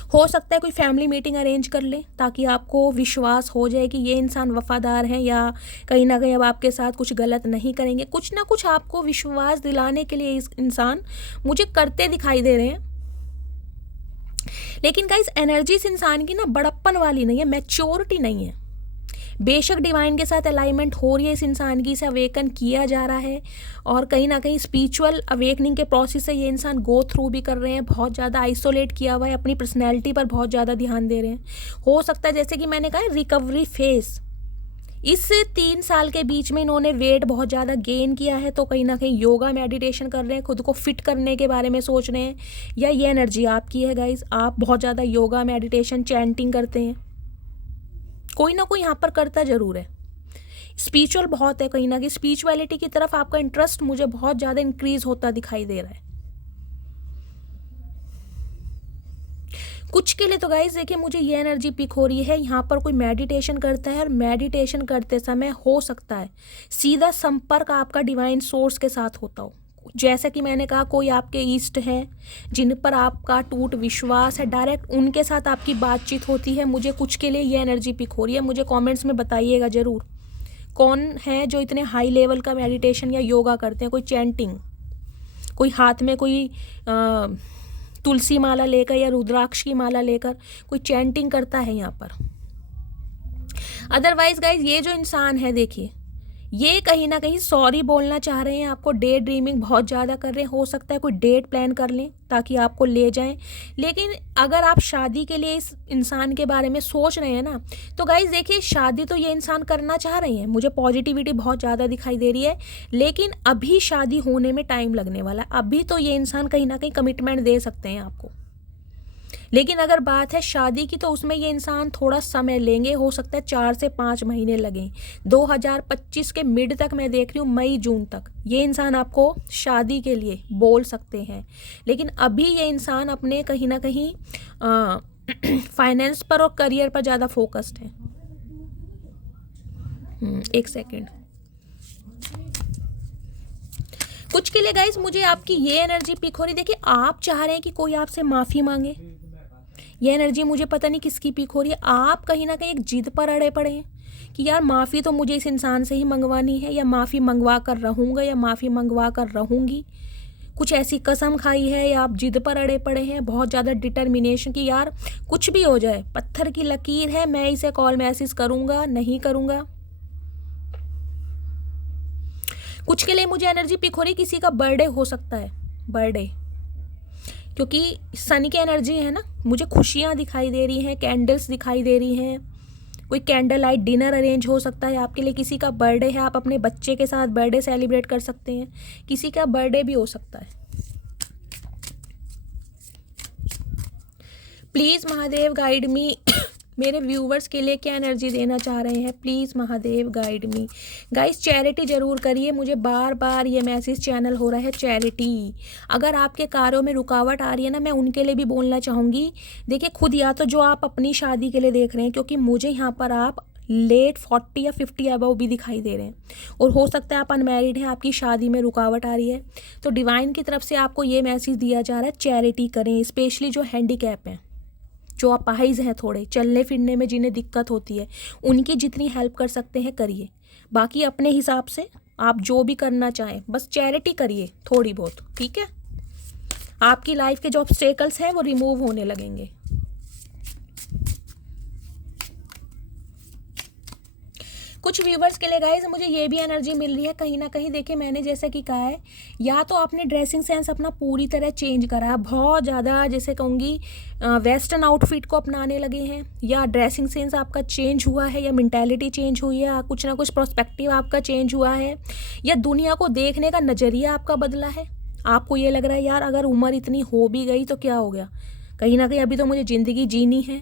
हो सकता है कोई फैमिली मीटिंग अरेंज कर लें, ताकि आपको विश्वास हो जाए कि ये इंसान वफादार है या कहीं ना कहीं अब आपके साथ कुछ गलत नहीं करेंगे। कुछ ना कुछ आपको विश्वास दिलाने के लिए इस इंसान मुझे करते दिखाई दे रहे हैं। लेकिन गाइस एनर्जी इस इंसान की ना बड़प्पन वाली नहीं है, मैच्योरिटी नहीं है। बेशक डिवाइन के साथ अलाइनमेंट हो रही है इस इंसान की, इसे अवेकन किया जा रहा है, और कहीं ना कहीं स्पिरिचुअल अवेकनिंग के प्रोसेस से ये इंसान गो थ्रू भी कर रहे हैं। बहुत ज़्यादा आइसोलेट किया हुआ है, अपनी पर्सनैलिटी पर बहुत ज़्यादा ध्यान दे रहे हैं। हो सकता है जैसे कि मैंने कहा रिकवरी फेस, इस 3 साल के बीच में इन्होंने वेट बहुत ज़्यादा गेन किया है, तो कहीं ना कहीं योगा मेडिटेशन कर रहे हैं, खुद को फिट करने के बारे में सोच रहे हैं। या ये एनर्जी आपकी है गाइज, आप बहुत ज़्यादा योगा मेडिटेशन चैंटिंग करते हैं, कोई ना कोई यहाँ पर करता जरूर है। स्पिरिचुअल बहुत है, कहीं ना कहीं स्पिरिचुअलिटी की तरफ आपका इंटरेस्ट मुझे बहुत ज़्यादा इंक्रीज होता दिखाई दे रहा है। कुछ के लिए तो गाइस देखिए मुझे ये एनर्जी पिक हो रही है, यहाँ पर कोई मेडिटेशन करता है, और मेडिटेशन करते समय हो सकता है सीधा संपर्क आपका डिवाइन सोर्स के साथ होता हो। जैसे कि मैंने कहा, कोई आपके ईस्ट हैं जिन पर आपका टूट विश्वास है, डायरेक्ट उनके साथ आपकी बातचीत होती है। मुझे कुछ के लिए ये एनर्जी पिक हो रही है। मुझे कमेंट्स में बताइएगा ज़रूर कौन है जो इतने हाई लेवल का मेडिटेशन या योगा करते हैं। कोई चैंटिंग, कोई हाथ में कोई तुलसी माला लेकर या रुद्राक्ष की माला लेकर कोई चैंटिंग करता है यहाँ पर। अदरवाइज गाइज ये जो इंसान है देखिए, ये कहीं ना कहीं सॉरी बोलना चाह रहे हैं आपको, डे ड्रीमिंग बहुत ज़्यादा कर रहे हैं। हो सकता है कोई डेट प्लान कर लें ताकि आपको ले जाएं। लेकिन अगर आप शादी के लिए इस इंसान के बारे में सोच रहे हैं ना, तो गाइज देखिए शादी तो ये इंसान करना चाह रहे हैं, मुझे पॉजिटिविटी बहुत ज़्यादा दिखाई दे रही है। लेकिन अभी शादी होने में टाइम लगने वाला है, अभी तो ये इंसान कहीं ना कहीं कमिटमेंट दे सकते हैं आपको। लेकिन अगर बात है शादी की, तो उसमें ये इंसान थोड़ा समय लेंगे, हो सकता है 4 से 5 महीने लगें। 2025 के मिड तक मैं देख रही हूँ, मई जून तक ये इंसान आपको शादी के लिए बोल सकते हैं। लेकिन अभी ये इंसान अपने कहीं ना कहीं फाइनेंस पर और करियर पर ज़्यादा फोकस्ड है। 1 सेकेंड। कुछ के लिए गाइज मुझे आपकी ये एनर्जी पिक हो रही, देखिए आप चाह रहे हैं कि कोई आपसे माफ़ी मांगे। ये एनर्जी मुझे पता नहीं किसकी पिक हो रही है। आप कहीं ना कहीं एक जिद पर अड़े पड़े हैं कि यार माफ़ी तो मुझे इस इंसान से ही मंगवानी है, या माफ़ी मंगवा कर रहूँगा, या माफ़ी मंगवा कर रहूँगी। कुछ ऐसी कसम खाई है, या आप जिद पर अड़े पड़े हैं, बहुत ज़्यादा डिटर्मिनेशन की यार कुछ भी हो जाए, पत्थर की लकीर है, मैं इसे कॉल मैसेज करूँगा, नहीं करूँगा। कुछ के लिए मुझे एनर्जी पिक हो रही, किसी का बर्थडे हो सकता है, बर्थडे, क्योंकि सन की एनर्जी है ना, मुझे खुशियाँ दिखाई दे रही हैं, कैंडल्स दिखाई दे रही हैं। कोई कैंडल लाइट डिनर अरेंज हो सकता है आपके लिए, किसी का बर्थडे है, आप अपने बच्चे के साथ बर्थडे सेलिब्रेट कर सकते हैं, किसी का बर्थडे भी हो सकता है। प्लीज़ महादेव गाइड मी मेरे व्यूवर्स के लिए क्या एनर्जी देना चाह रहे हैं, please Mahadev guide me. Guys charity ज़रूर करिए, मुझे बार बार ये मैसेज चैनल हो रहा है, चैरिटी। अगर आपके कार्यों में रुकावट आ रही है ना, मैं उनके लिए भी बोलना चाहूँगी। देखिए खुद या तो जो आप अपनी शादी के लिए देख रहे हैं, क्योंकि मुझे यहाँ पर आप लेट 40 या 50 अबव भी दिखाई दे रहे हैं, और हो सकता है आप अनमैरिड हैं, आपकी शादी में रुकावट आ रही है, तो डिवाइन की तरफ से आपको ये मैसेज दिया जा रहा है, चैरिटी करें। स्पेशली जो हैंडीकैप हैं, जो अपाहिज हैं, थोड़े चलने फिरने में जिन्हें दिक्कत होती है, उनकी जितनी हेल्प कर सकते हैं करिए। बाकी अपने हिसाब से आप जो भी करना चाहें, बस चैरिटी करिए थोड़ी बहुत, ठीक है। आपकी लाइफ के जो ऑब्स्टेकल्स हैं वो रिमूव होने लगेंगे। कुछ व्यूवर्स के लिए गाइज मुझे ये भी एनर्जी मिल रही है कहीं ना कहीं। देखिए मैंने जैसे कि कहा है, या तो आपने ड्रेसिंग सेंस अपना पूरी तरह चेंज करा है, बहुत ज़्यादा जैसे कहूँगी वेस्टर्न आउटफिट को अपनाने लगे हैं, या ड्रेसिंग सेंस आपका चेंज हुआ है, या मेंटालिटी चेंज हुई है, कुछ ना कुछ पर्सपेक्टिव आपका चेंज हुआ है, या दुनिया को देखने का नज़रिया आपका बदला है। आपको ये लग रहा है यार अगर उम्र इतनी हो भी गई तो क्या हो गया, कहीं ना कहीं अभी तो मुझे ज़िंदगी जीनी है।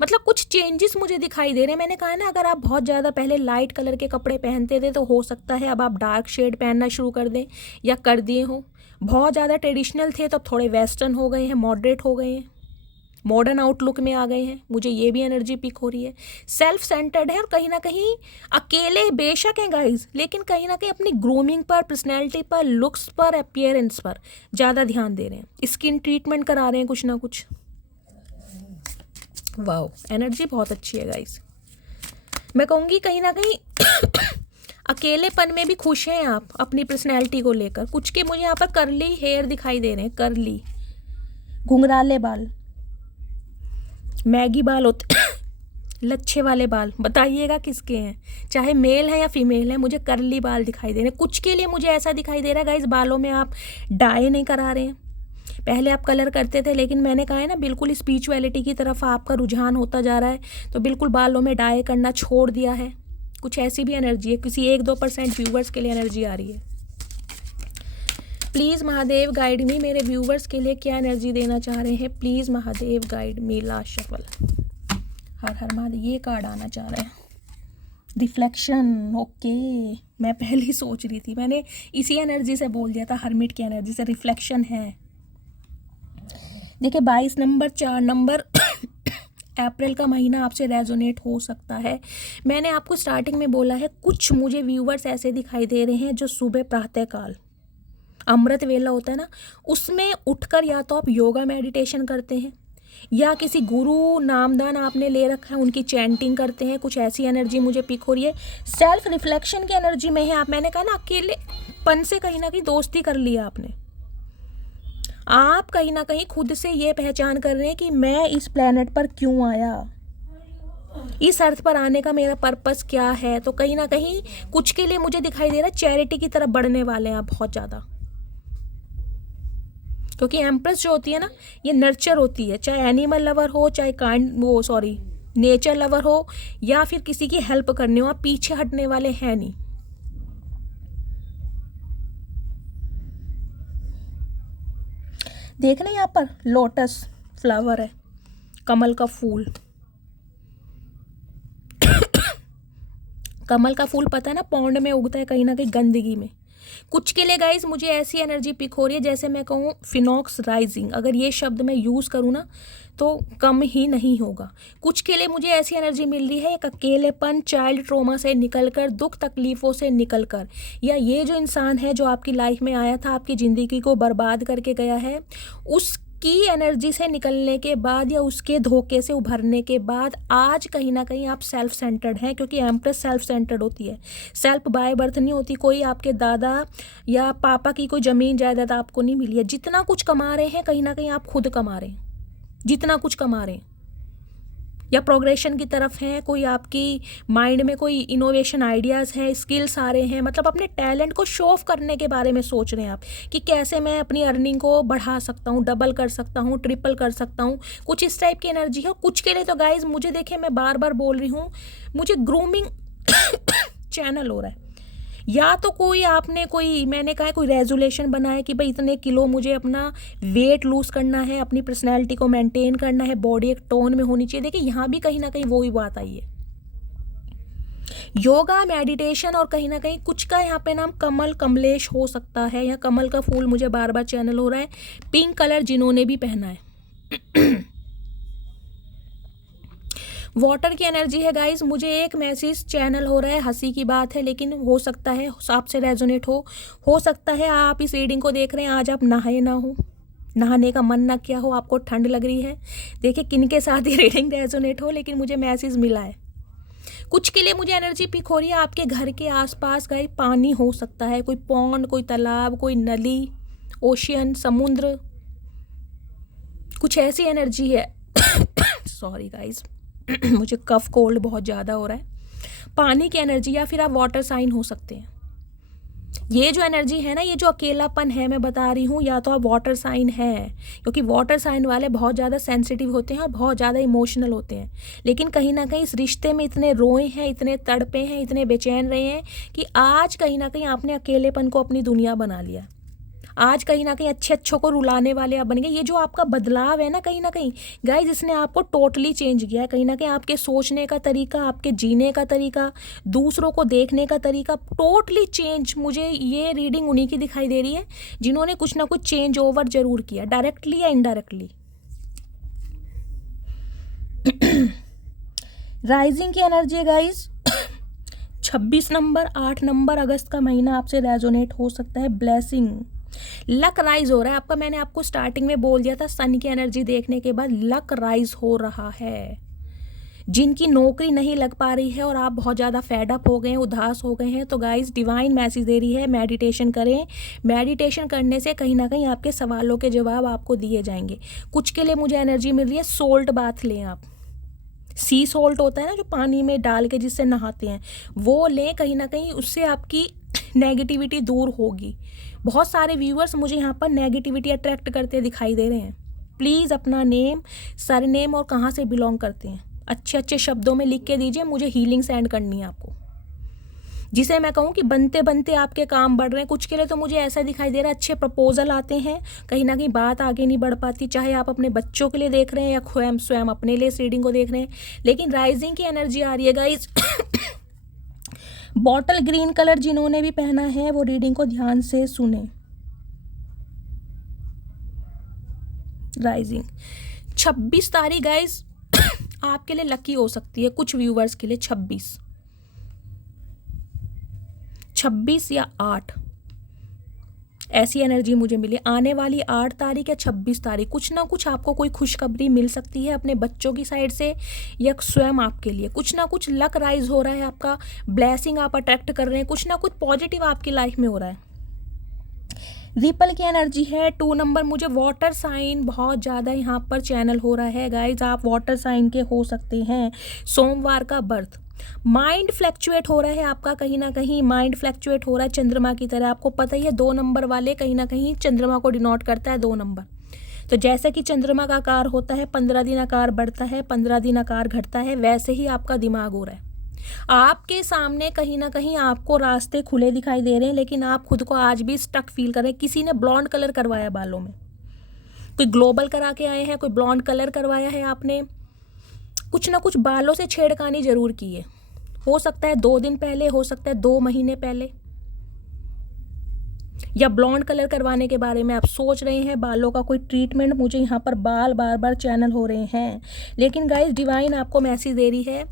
मतलब कुछ चेंजेस मुझे दिखाई दे रहे हैं। मैंने कहा है ना, अगर आप बहुत ज़्यादा पहले लाइट कलर के कपड़े पहनते थे तो हो सकता है अब आप डार्क शेड पहनना शुरू कर दें या कर दिए हो। बहुत ज़्यादा ट्रेडिशनल थे तो अब थोड़े वेस्टर्न हो गए हैं, मॉडरेट हो गए हैं, मॉडर्न आउटलुक में आ गए हैं। मुझे ये भी एनर्जी पिक हो रही है। सेल्फ सेंटर्ड है और कहीं ना कहीं अकेले बेशक हैं गाइज, लेकिन कहीं ना कहीं अपनी ग्रूमिंग पर, पर्सनैलिटी पर, लुक्स पर, अपीयरेंस पर ज़्यादा ध्यान दे रहे हैं। स्किन ट्रीटमेंट करा रहे हैं कुछ ना कुछ। वाओ, एनर्जी बहुत अच्छी है गाइस। मैं कहूँगी कहीं ना कहीं अकेलेपन में भी खुश हैं आप अपनी पर्सनैलिटी को लेकर। कुछ के मुझे यहाँ पर कर्ली हेयर दिखाई दे रहे हैं, कर्ली घुंघराले बाल, मैगी बाल होते लच्छे वाले बाल। बताइएगा किसके हैं, चाहे मेल है या फीमेल है, मुझे कर्ली बाल दिखाई दे रहे हैं। कुछ के लिए मुझे ऐसा दिखाई दे रहा है गाइस, बालों में आप डाई नहीं करा रहे हैं। पहले आप कलर करते थे, लेकिन मैंने कहा है ना बिल्कुल स्पिरिचुअलिटी की तरफ आपका रुझान होता जा रहा है, तो बिल्कुल बालों में डाई करना छोड़ दिया है। कुछ ऐसी भी एनर्जी है, किसी 1-2% व्यूवर्स के लिए एनर्जी आ रही है। प्लीज़ महादेव गाइड मी, मेरे व्यूवर्स के लिए क्या एनर्जी देना चाह रहे हैं, please Mahadev guide me. Last shuffle, हर हर महादेव, ये कार्ड आना चाह रहा है। रिफ्लेक्शन, ओके, मैं पहले ही सोच रही थी, मैंने इसी एनर्जी से बोल दिया था, हर्मिट की एनर्जी से। रिफ्लेक्शन है। देखिए 22 नंबर, 4 नंबर अप्रैल का महीना आपसे रेजोनेट हो सकता है। मैंने आपको स्टार्टिंग में बोला है, कुछ मुझे व्यूवर्स ऐसे दिखाई दे रहे हैं जो सुबह प्रातःकाल अमृत वेला होता है ना, उसमें उठकर या तो आप योगा मेडिटेशन करते हैं, या किसी गुरु नामदान आपने ले रखा है उनकी चैंटिंग करते हैं। कुछ ऐसी एनर्जी मुझे पिक हो रही है। सेल्फ रिफ्लेक्शन की एनर्जी में है आप। मैंने कहा ना अकेलेपन से कहीं ना कहीं दोस्ती कर लिया आपने। आप कहीं ना कहीं खुद से ये पहचान कर रहे हैं कि मैं इस प्लेनेट पर क्यों आया, इस अर्थ पर आने का मेरा पर्पस क्या है। तो कहीं ना कहीं कुछ के लिए मुझे दिखाई दे रहा है चैरिटी की तरफ बढ़ने वाले हैं आप बहुत ज़्यादा, क्योंकि एम्प्रेस जो होती है ना, ये नर्चर होती है। चाहे एनिमल लवर हो, चाहे नेचर लवर हो, या फिर किसी की हेल्प करनी हो, आप पीछे हटने वाले हैं नहीं। देखना यहाँ पर लोटस फ्लावर है, कमल का फूल। कमल का फूल पता है ना, पौंड में उगता है, कहीं ना कहीं गंदगी में। कुछ के लिए गाइज मुझे ऐसी एनर्जी पिक हो रही है, जैसे मैं कहूँ फिनॉक्स राइजिंग, अगर ये शब्द मैं यूज़ करूँ ना तो कम ही नहीं होगा। कुछ के लिए मुझे ऐसी एनर्जी मिल रही है, एक अकेलेपन, चाइल्ड ट्रॉमा से निकलकर, दुख तकलीफ़ों से निकलकर, या ये जो इंसान है जो आपकी लाइफ में आया था, आपकी ज़िंदगी को बर्बाद करके गया है, उसकी एनर्जी से निकलने के बाद या उसके धोखे से उभरने के बाद आज कहीं ना कहीं आप सेल्फ सेंटर्ड हैं, क्योंकि एम्प्रेस सेल्फ सेंटर्ड होती है। सेल्फ बाय बर्थ नहीं होती। कोई आपके दादा या पापा की कोई ज़मीन जायदाद आपको नहीं मिली है। जितना कुछ कमा रहे हैं कहीं ना कहीं आप खुद कमा रहे हैं, जितना कुछ कमा रहे हैं, या प्रोग्रेशन की तरफ हैं। कोई आपकी माइंड में कोई इनोवेशन आइडियाज़ हैं, स्किल्स आ रहे हैं, मतलब अपने टैलेंट को शो ऑफ करने के बारे में सोच रहे हैं आप कि कैसे मैं अपनी अर्निंग को बढ़ा सकता हूँ, डबल कर सकता हूँ, ट्रिपल कर सकता हूँ। कुछ इस टाइप की एनर्जी है। कुछ के लिए तो गाइज मुझे देखिए, मैं बार बार बोल रही हूँ, मुझे ग्रूमिंग चैनल हो रहा है। या तो कोई आपने कोई, मैंने कहा है, कोई रेजोल्यूशन बनाया कि भाई इतने किलो मुझे अपना वेट लूज़ करना है, अपनी पर्सनैलिटी को मेंटेन करना है, बॉडी एक टोन में होनी चाहिए। देखिए यहाँ भी कहीं ना कहीं वो ही बात आई है, योगा, मेडिटेशन, और कहीं ना कहीं कुछ का यहाँ पे नाम कमल, कमलेश हो सकता है, या कमल का फूल मुझे बार बार चैनल हो रहा है। पिंक कलर जिन्होंने भी पहना है वाटर की एनर्जी है गाइज। मुझे एक मैसेज चैनल हो रहा है, हंसी की बात है, लेकिन हो सकता है आपसे रेजोनेट हो सकता है आप इस रीडिंग को देख रहे हैं, आज आप नहाए ना हो, नहाने का मन ना किया हो, आपको ठंड लग रही है। देखिए किन के साथ ये रीडिंग रेजोनेट हो, लेकिन मुझे मैसेज मिला है। कुछ के लिए मुझे एनर्जी पिक हो रही है, आपके घर के आसपास गाइस पानी हो सकता है, कोई पॉन्ड, कोई तालाब, कोई नली, ओशियन, समुद्र, कुछ ऐसी एनर्जी है। सॉरी गाइज मुझे कफ कोल्ड बहुत ज़्यादा हो रहा है। पानी की एनर्जी, या फिर आप वाटर साइन हो सकते हैं। ये जो एनर्जी है ना, ये जो अकेलापन है मैं बता रही हूँ, या तो आप वाटर साइन है, क्योंकि वाटर साइन वाले बहुत ज़्यादा सेंसिटिव होते हैं और बहुत ज़्यादा इमोशनल होते हैं, लेकिन कहीं ना कहीं इस रिश्ते में इतने रोए हैं, इतने तड़पे हैं, इतने बेचैन रहे हैं कि आज कहीं ना कहीं आपने अकेलेपन को अपनी दुनिया बना लिया। आज कहीं ना कहीं अच्छे अच्छों को रुलाने वाले आप बन गए। ये जो आपका बदलाव है ना कहीं गाइज, इसने आपको टोटली चेंज किया है। कहीं ना कहीं आपके सोचने का तरीका, आपके जीने का तरीका, दूसरों को देखने का तरीका टोटली चेंज। मुझे ये रीडिंग उन्हीं की दिखाई दे रही है जिन्होंने कुछ ना कुछ चेंज ओवर जरूर किया, डायरेक्टली या इनडायरेक्टली। राइजिंग की एनर्जी है गाइज 26 नंबर, 8 नंबर, अगस्त का महीना आपसे रेजोनेट हो सकता है। ब्लेसिंग, लक राइज हो रहा है आपका। मैंने आपको स्टार्टिंग में बोल दिया था, सन की एनर्जी देखने के बाद लक राइज हो रहा है। जिनकी नौकरी नहीं लग पा रही है और आप बहुत ज़्यादा फेड अप हो गए हैं, उदास हो गए हैं, तो गाइस डिवाइन मैसेज दे रही है मेडिटेशन करें। मेडिटेशन करने से कहीं ना कहीं आपके सवालों के जवाब आपको दिए जाएंगे। कुछ के लिए मुझे एनर्जी मिल रही है, सोल्ट बाथ लें आप। सी सोल्ट होता है ना जो पानी में डाल के जिससे नहाते हैं, वो लें। कहीं ना कहीं उससे आपकी नेगेटिविटी दूर होगी। बहुत सारे व्यूअर्स मुझे यहाँ पर नेगेटिविटी अट्रैक्ट करते दिखाई दे रहे हैं। प्लीज़ अपना नेम, सरनेम और कहाँ से बिलोंग करते हैं अच्छे अच्छे शब्दों में लिख के दीजिए। मुझे हीलिंग सेंड करनी है आपको, जिसे मैं कहूँ कि बनते बनते आपके काम बढ़ रहे हैं। कुछ के लिए तो मुझे ऐसा दिखाई दे रहा है अच्छे प्रपोजल आते हैं, कहीं ना कहीं बात आगे नहीं बढ़ पाती। चाहे आप अपने बच्चों के लिए देख रहे हैं या स्वयं अपने लिए इस रीडिंग को देख रहे हैं, लेकिन राइजिंग की एनर्जी आ रही है गाइज। बॉटल ग्रीन कलर जिन्होंने भी पहना है वो रीडिंग को ध्यान से सुने। राइजिंग 26 तारीख गाइज आपके लिए लकी हो सकती है। कुछ व्यूवर्स के लिए 26 या 8 ऐसी एनर्जी मुझे मिली। आने वाली 8 तारीख या 26 तारीख कुछ ना कुछ आपको कोई खुशखबरी मिल सकती है अपने बच्चों की साइड से या स्वयं आपके लिए। कुछ ना कुछ लक राइज हो रहा है आपका, ब्लेसिंग आप अट्रैक्ट कर रहे हैं, कुछ ना कुछ पॉजिटिव आपकी लाइफ में हो रहा है। रिपल की एनर्जी है 2 नंबर। मुझे वाटर साइन बहुत ज़्यादा यहाँ पर चैनल हो रहा है गाइज। आप वाटर साइन के हो सकते हैं। सोमवार का बर्थ। माइंड फ्लैक्चुएट हो रहा है आपका, कहीं ना कहीं माइंड फ्लैक्चुएट हो रहा है चंद्रमा की तरह। आपको पता ही है 2 नंबर वाले कहीं ना कहीं चंद्रमा को डिनोट करता है 2 नंबर। तो जैसे कि चंद्रमा का आकार होता है 15 दिन आकार बढ़ता है, 15 दिन आकार घटता है, वैसे ही आपका दिमाग हो रहा है। आपके सामने कहीं ना कहीं आपको रास्ते खुले दिखाई दे रहे हैं, लेकिन आप खुद को आज भी स्टक फील कर रहे हैं। किसी ने ब्लॉन्ड कलर करवाया बालों में, कोई ग्लोबल करा के आए हैं, कोई ब्लॉन्ड कलर करवाया है आपने, कुछ ना कुछ बालों से छेड़खानी जरूर की है। हो सकता है 2 दिन पहले, हो सकता है 2 महीने पहले, या ब्लॉन्ड कलर करवाने के बारे में आप सोच रहे हैं। बालों का कोई ट्रीटमेंट, मुझे यहाँ पर बाल बार बार चैनल हो रहे हैं। लेकिन गाइस डिवाइन आपको मैसेज दे रही है,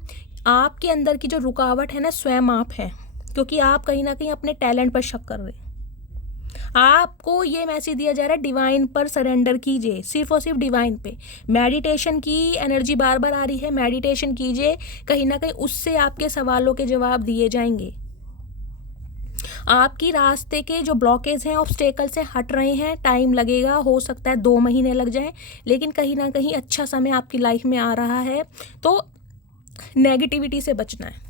आपके अंदर की जो रुकावट है ना स्वयं आप है, क्योंकि आप कहीं ना कहीं अपने टैलेंट पर शक कर रहे हैं। आपको ये मैसेज दिया जा रहा है डिवाइन पर सरेंडर कीजिए, सिर्फ और सिर्फ डिवाइन पे। मेडिटेशन की एनर्जी बार बार आ रही है, मेडिटेशन कीजिए, कहीं ना कहीं उससे आपके सवालों के जवाब दिए जाएंगे। आपकी रास्ते के जो ब्लॉकेज हैं, ऑब्स्टेकल से हट रहे हैं। टाइम लगेगा, हो सकता है 2 महीने लग जाए, लेकिन कहीं ना कहीं अच्छा समय आपकी लाइफ में आ रहा है। तो नेगेटिविटी से बचना है।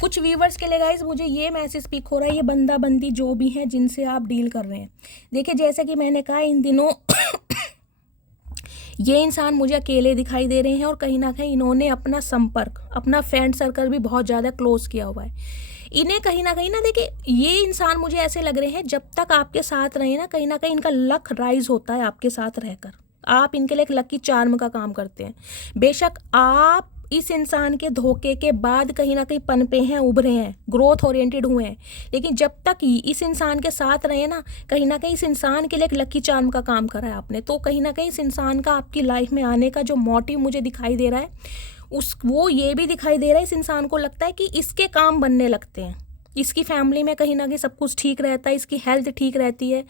कुछ व्यूवर्स के लिए गाइस मुझे ये मैसेज पिक हो रहा है, ये बंदा बंदी जो भी हैं जिनसे आप डील कर रहे हैं। देखिए जैसे कि मैंने कहा, इन दिनों ये इंसान मुझे अकेले दिखाई दे रहे हैं और कहीं ना कहीं इन्होंने अपना संपर्क, अपना फ्रेंड सर्कल भी बहुत ज़्यादा क्लोज किया हुआ है। इन्हें कहीं ना देखिए ये इंसान मुझे ऐसे लग रहे हैं जब तक आपके साथ रहे ना कहीं इनका लक राइज होता है आपके साथ रहकर। आप इनके लिए एक लकी चार्म का काम करते हैं। बेशक आप इस इंसान के धोखे के बाद कहीं ना कहीं पनपे हैं, उभरे हैं, ग्रोथ ओरिएंटेड हुए हैं, लेकिन जब तक इस इंसान के साथ रहे ना कहीं इस इंसान के लिए एक लकी चार्म का काम करा है आपने। तो कहीं ना कहीं इस इंसान का आपकी लाइफ में आने का जो मोटिव मुझे दिखाई दे रहा है वो ये भी दिखाई दे रहा है, इस इंसान को लगता है कि इसके काम बनने लगते हैं। इसकी फैमिली में कहीं ना कहीं सब कुछ ठीक रहता है, इसकी हेल्थ ठीक रहती है,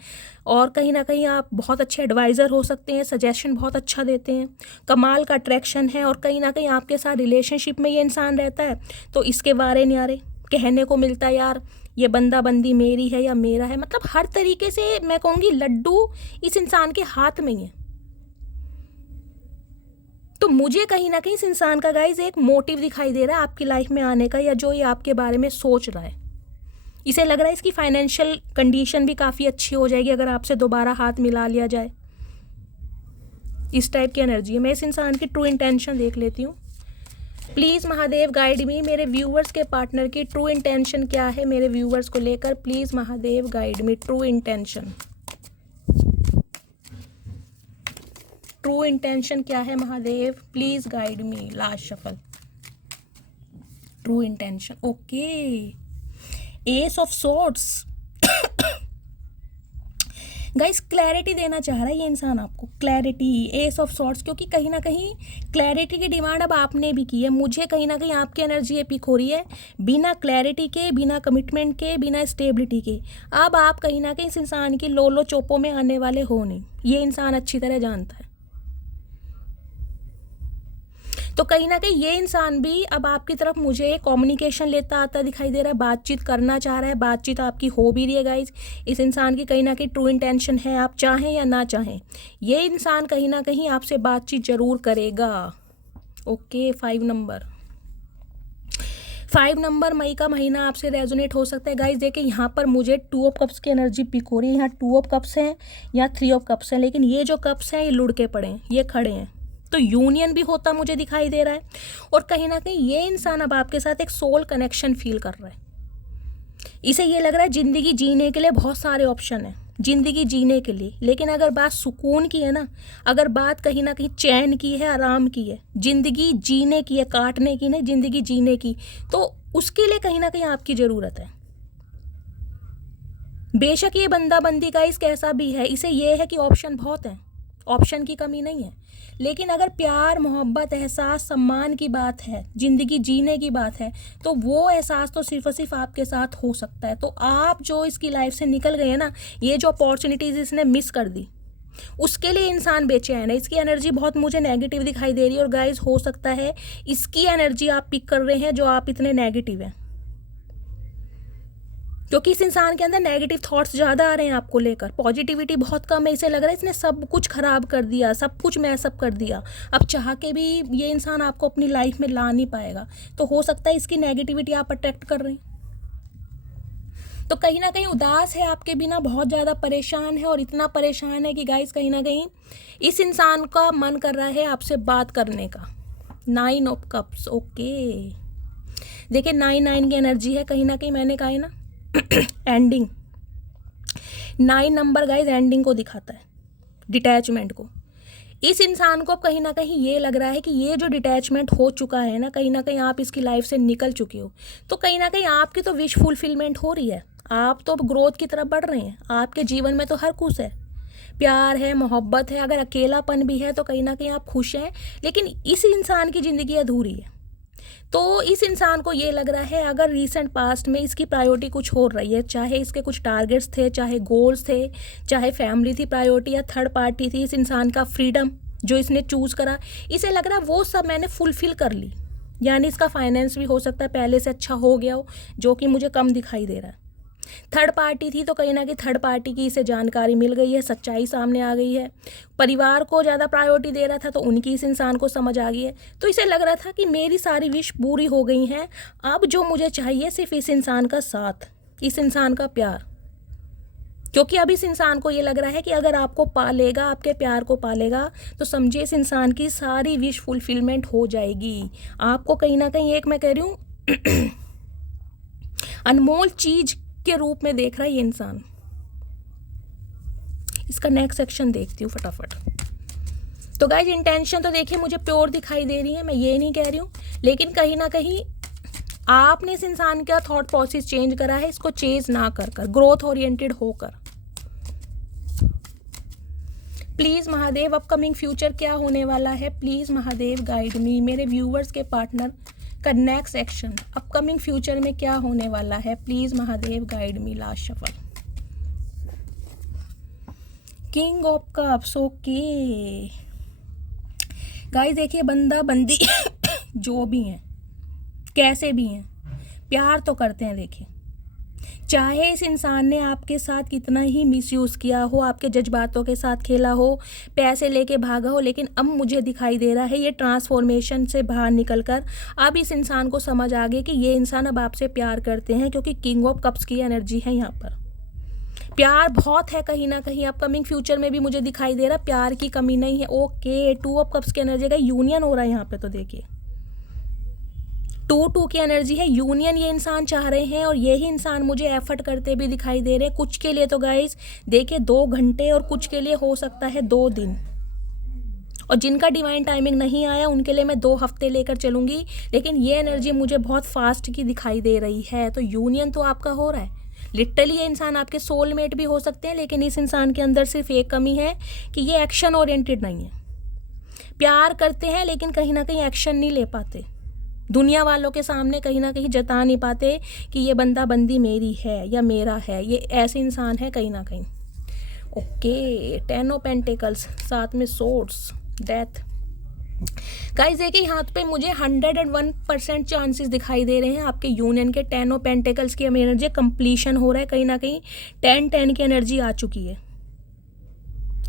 और कहीं ना कहीं आप बहुत अच्छे एडवाइज़र हो सकते हैं, सजेशन बहुत अच्छा देते हैं, कमाल का अट्रैक्शन है, और कहीं ना कहीं आपके साथ रिलेशनशिप में ये इंसान रहता है तो इसके बारे न्यारे कहने को मिलता है, यार ये बंदा बंदी मेरी है या मेरा है। मतलब हर तरीके से मैं कहूँगी लड्डू इस इंसान के हाथ में ही है। तो मुझे कहीं ना कहीं इस इंसान का गाइज एक मोटिव दिखाई दे रहा है आपकी लाइफ में आने का, या जो ये आपके बारे में सोच रहा है। इसे लग रहा है इसकी फाइनेंशियल कंडीशन भी काफ़ी अच्छी हो जाएगी अगर आपसे दोबारा हाथ मिला लिया जाए। इस टाइप की एनर्जी है। मैं इस इंसान की ट्रू इंटेंशन देख लेती हूँ। प्लीज़ महादेव गाइड मी, मेरे व्यूवर्स के पार्टनर की ट्रू इंटेंशन क्या है मेरे व्यूवर्स को लेकर। Please Mahadev guide me, true intention, true intention क्या है Mahadev, please guide me. Last shuffle, true intention. Okay, S of swords. Guys clarity देना चाह रहा है ये इंसान आपको, क्लैरिटी, एस ऑफ सॉर्ट्स, क्योंकि कहीं ना कहीं क्लैरिटी की डिमांड अब आपने भी की है। मुझे कहीं ना कहीं आपकी एनर्जी ये पिक हो रही है, बिना क्लैरिटी के, बिना कमिटमेंट के, बिना स्टेबिलिटी के अब आप कहीं ना कहीं इस इंसान की लोलो चोपो में आने वाले हो नहीं। ये इंसान अच्छी तरह जानता है। तो कहीं ना कहीं ये इंसान भी अब आपकी तरफ मुझे कम्युनिकेशन लेता आता दिखाई दे रहा है, बातचीत करना चाह रहा है, बातचीत आपकी हो भी रही है गाइज। इस इंसान की कहीं ना कहीं ट्रू इंटेंशन है, आप चाहें या ना चाहें ये इंसान कहीं ना कहीं आपसे बातचीत जरूर करेगा। ओके, 5 नंबर, 5 नंबर मई का महीना आपसे रेजोनेट हो सकता है गाइज। देखिए यहाँ पर मुझे 2 ऑफ कप्स की एनर्जी पिक हो रही है। यहाँ 2 ऑफ कप्स हैं, यहाँ 3 ऑफ कप्स हैं, लेकिन ये जो कप्स हैं ये लुढ़के पड़े हैं, ये खड़े हैं। तो यूनियन भी होता मुझे दिखाई दे रहा है। और कहीं ना कहीं ये इंसान अब आपके साथ एक सोल कनेक्शन फील कर रहा है। इसे ये लग रहा है ज़िंदगी जीने के लिए बहुत सारे ऑप्शन हैं ज़िंदगी जीने के लिए, लेकिन अगर बात सुकून की है ना, अगर बात कहीं ना कहीं चैन की है, आराम की है, ज़िंदगी जीने की है, काटने की नहीं, ज़िंदगी जीने की, तो उसके लिए कहीं ना कहीं आपकी ज़रूरत है। बेशक ये बंदा बंदी का इस कैसा भी है, इसे ये है कि ऑप्शन बहुत हैं, ऑप्शन की कमी नहीं है, लेकिन अगर प्यार, मोहब्बत, एहसास, सम्मान की बात है, ज़िंदगी जीने की बात है, तो वो एहसास तो सिर्फ और सिर्फ आपके साथ हो सकता है। तो आप जो इसकी लाइफ से निकल गए हैं ना, ये जो अपॉर्चुनिटीज़ इसने मिस कर दी, उसके लिए इंसान बेचैन है। इसकी एनर्जी बहुत मुझे नेगेटिव दिखाई दे रही है। और गाइस हो सकता है इसकी एनर्जी आप पिक कर रहे हैं जो आप इतने नेगेटिव हैं, क्योंकि इस इंसान के अंदर नेगेटिव थॉट्स ज़्यादा आ रहे हैं आपको लेकर, पॉजिटिविटी बहुत कम है। इसे लग रहा है इसने सब कुछ ख़राब कर दिया, सब कुछ मैसअप कर दिया, अब चाह के भी ये इंसान आपको अपनी लाइफ में ला नहीं पाएगा। तो हो सकता है इसकी नेगेटिविटी आप अट्रैक्ट कर रहे हैं। तो कहीं ना कहीं उदास है आपके बिना, बहुत ज़्यादा परेशान है, और इतना परेशान है कि गाइस कहीं ना कहीं इस इंसान का मन कर रहा है आपसे बात करने का। 9 ऑफ कप्स। ओके, देखिए 9 की एनर्जी है, कहीं ना कहीं मैंने कहा है ना एंडिंग। 9 नंबर गाइज एंडिंग को दिखाता है, डिटैचमेंट को। इस इंसान को कहीं ना कहीं ये लग रहा है कि ये जो डिटैचमेंट हो चुका है ना कहीं आप इसकी लाइफ से निकल चुके हो। तो कहीं ना कहीं आपकी तो विश फुलफिलमेंट हो रही है, आप तो ग्रोथ की तरफ बढ़ रहे हैं, आपके जीवन में तो हर कुछ है, प्यार है, मोहब्बत है, अगर अकेलापन भी है तो कहीं ना कहीं आप खुश हैं। लेकिन इस इंसान की ज़िंदगी अधूरी है। तो इस इंसान को ये लग रहा है अगर रीसेंट पास्ट में इसकी प्रायोरिटी कुछ हो रही है, चाहे इसके कुछ टारगेट्स थे, चाहे गोल्स थे, चाहे फैमिली थी प्रायोरिटी, या थर्ड पार्टी थी, इस इंसान का फ्रीडम जो इसने चूज़ करा, इसे लग रहा है वो सब मैंने फुलफ़िल कर ली। यानी इसका फाइनेंस भी हो सकता है पहले से अच्छा हो गया हो, जो कि मुझे कम दिखाई दे रहा है। थर्ड पार्टी थी तो कहीं ना कहीं थर्ड पार्टी की इसे जानकारी मिल गई है, सच्चाई सामने आ गई है। परिवार को ज़्यादा प्रायोरिटी दे रहा था तो उनकी इस इंसान को समझ आ गई है। तो इसे लग रहा था कि मेरी सारी विश पूरी हो गई हैं, अब जो मुझे चाहिए सिर्फ इस इंसान का साथ, इस इंसान का प्यार। क्योंकि अब इस इंसान को ये लग रहा है कि अगर आपको पालेगा, आपके प्यार को पालेगा, तो समझिए इस इंसान की सारी विश फुलफिलमेंट हो जाएगी। आपको कहीं ना कहीं एक मैं कह रही हूँ अनमोल चीज़ के रूप में देख रहा है ये इंसान। इसका नेक्स्ट सेक्शन देखती हूँ फटाफट। तो गाइज इंटेंशन तो देखिए मुझे प्योर दिखाई दे रही है, मैं ये नहीं कह रही हूँ, लेकिन कहीं ना कहीं आपने इस इंसान का थॉट प्रोसेस चेंज करा है, इसको चेंज ना कर ग्रोथ ओरिएंटेड होकर। प्लीज़ महादेव अपकमिंग फ्यूचर क्या होने वाला है, प्लीज़ महादेव गाइड मी, मेरे व्यूवर्स के पार्टनर का नेक्स्ट एक्शन अपकमिंग फ्यूचर में क्या होने वाला है, please Mahadev guide me. Last shuffle, king of cups. Okay guys देखिए बंदा बंदी जो भी हैं, कैसे भी हैं, प्यार तो करते हैं, देखिए चाहे इस इंसान ने आपके साथ कितना ही मिसयूज़ किया हो, आपके जज्बातों के साथ खेला हो, पैसे लेके भागा हो, लेकिन अब मुझे दिखाई दे रहा है ये ट्रांसफॉर्मेशन से बाहर निकल कर अब इस इंसान को समझ आ गई कि ये इंसान अब आपसे प्यार करते हैं, क्योंकि किंग ऑफ कप्स की एनर्जी है यहाँ पर। प्यार बहुत है कहीं ना कहीं, अपकमिंग फ्यूचर में भी मुझे दिखाई दे रहा है प्यार की कमी नहीं है। ओके, 2 ऑफ कप्स की एनर्जी का यूनियन हो रहा है यहाँ पे, तो देखिए 2 की एनर्जी है, यूनियन ये इंसान चाह रहे हैं और यही इंसान मुझे एफर्ट करते भी दिखाई दे रहे हैं। कुछ के लिए तो गाइस देखिए 2 घंटे और कुछ के लिए हो सकता है 2 दिन, और जिनका डिवाइन टाइमिंग नहीं आया उनके लिए मैं 2 हफ्ते लेकर चलूंगी, लेकिन ये एनर्जी मुझे बहुत फास्ट की दिखाई दे रही है। तो यूनियन तो आपका हो रहा है, लिटरली ये इंसान आपके सोलमेट भी हो सकते हैं, लेकिन इस इंसान के अंदर सिर्फ एक कमी है कि ये एक्शन ओरिएंटेड नहीं है। प्यार करते हैं लेकिन कहीं ना कहीं एक्शन नहीं ले पाते, दुनिया वालों के सामने कहीं ना कहीं जता नहीं पाते कि ये बंदा बंदी मेरी है या मेरा है, ये ऐसे इंसान है कहीं ना कहीं। ओके, 10 ऑफ पेंटिकल्स, साथ में सोर्ड्स, डेथ। गाइस देखिए यहाँ पे मुझे 101% चांसेस दिखाई दे रहे हैं आपके यूनियन के। 10 ऑफ पेंटिकल्स की एनर्जी कंप्लीशन हो रहा है, कहीं ना कहीं 10-10 की एनर्जी आ चुकी है।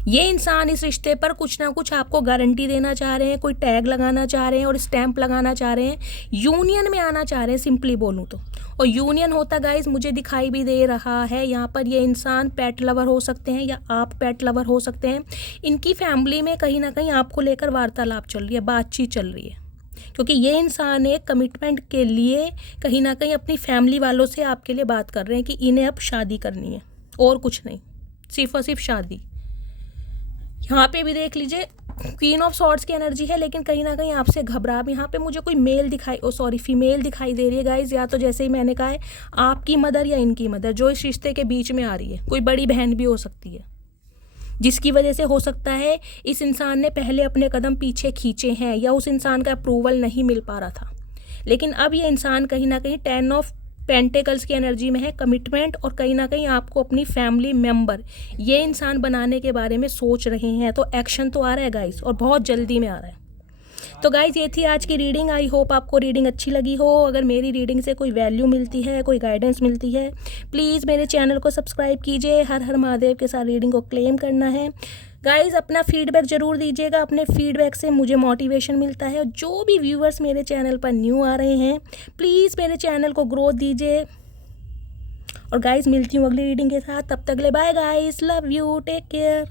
ये इंसान इस रिश्ते पर कुछ ना कुछ आपको गारंटी देना चाह रहे हैं, कोई टैग लगाना चाह रहे हैं और स्टैंप लगाना चाह रहे हैं, यूनियन में आना चाह रहे हैं, सिंपली बोलूँ तो। और यूनियन होता गाइज मुझे दिखाई भी दे रहा है यहाँ पर, ये इंसान पेट लवर हो सकते हैं या आप पेट लवर हो सकते हैं। इनकी फैमिली में कहीं ना कहीं आपको लेकर वार्तालाप चल रही है, बातचीत चल रही है, क्योंकि ये इंसान एक कमिटमेंट के लिए कहीं ना कहीं अपनी फैमिली वालों से आपके लिए बात कर रहे हैं कि इन्हें अब शादी करनी है और कुछ नहीं, सिर्फ और सिर्फ शादी। यहाँ पे भी देख लीजिए क्वीन ऑफ सॉर्ड्स की एनर्जी है, लेकिन कहीं ना कहीं आपसे घबरा भी, यहाँ पे मुझे कोई मेल दिखाई फीमेल दिखाई दे रही है गाइज, या तो जैसे ही मैंने कहा है आपकी मदर या इनकी मदर जो इस रिश्ते के बीच में आ रही है, कोई बड़ी बहन भी हो सकती है, जिसकी वजह से हो सकता है इस इंसान ने पहले अपने कदम पीछे खींचे हैं या उस इंसान का अप्रूवल नहीं मिल पा रहा था, लेकिन अब ये इंसान कहीं ना कहीं 10 ऑफ पेंटिकल्स की एनर्जी में है, कमिटमेंट, और कहीं ना कहीं आपको अपनी फैमिली मेंबर ये इंसान बनाने के बारे में सोच रहे हैं। तो एक्शन तो आ रहा है गाइस, और बहुत जल्दी में आ रहा है। तो गाइस ये थी आज की रीडिंग, आई होप आपको रीडिंग अच्छी लगी हो। अगर मेरी रीडिंग से कोई वैल्यू मिलती है, कोई गाइडेंस मिलती है, प्लीज़ मेरे चैनल को सब्सक्राइब कीजिए। हर हर महादेव के साथ रीडिंग को क्लेम करना है गाइज़। अपना फीडबैक ज़रूर दीजिएगा, अपने फीडबैक से मुझे मोटिवेशन मिलता है। और जो भी व्यूअर्स मेरे चैनल पर न्यू आ रहे हैं, प्लीज़ मेरे चैनल को ग्रोथ दीजिए। और गाइज़ मिलती हूँ अगली रीडिंग के साथ, तब तक ले bye guys, love you, take care.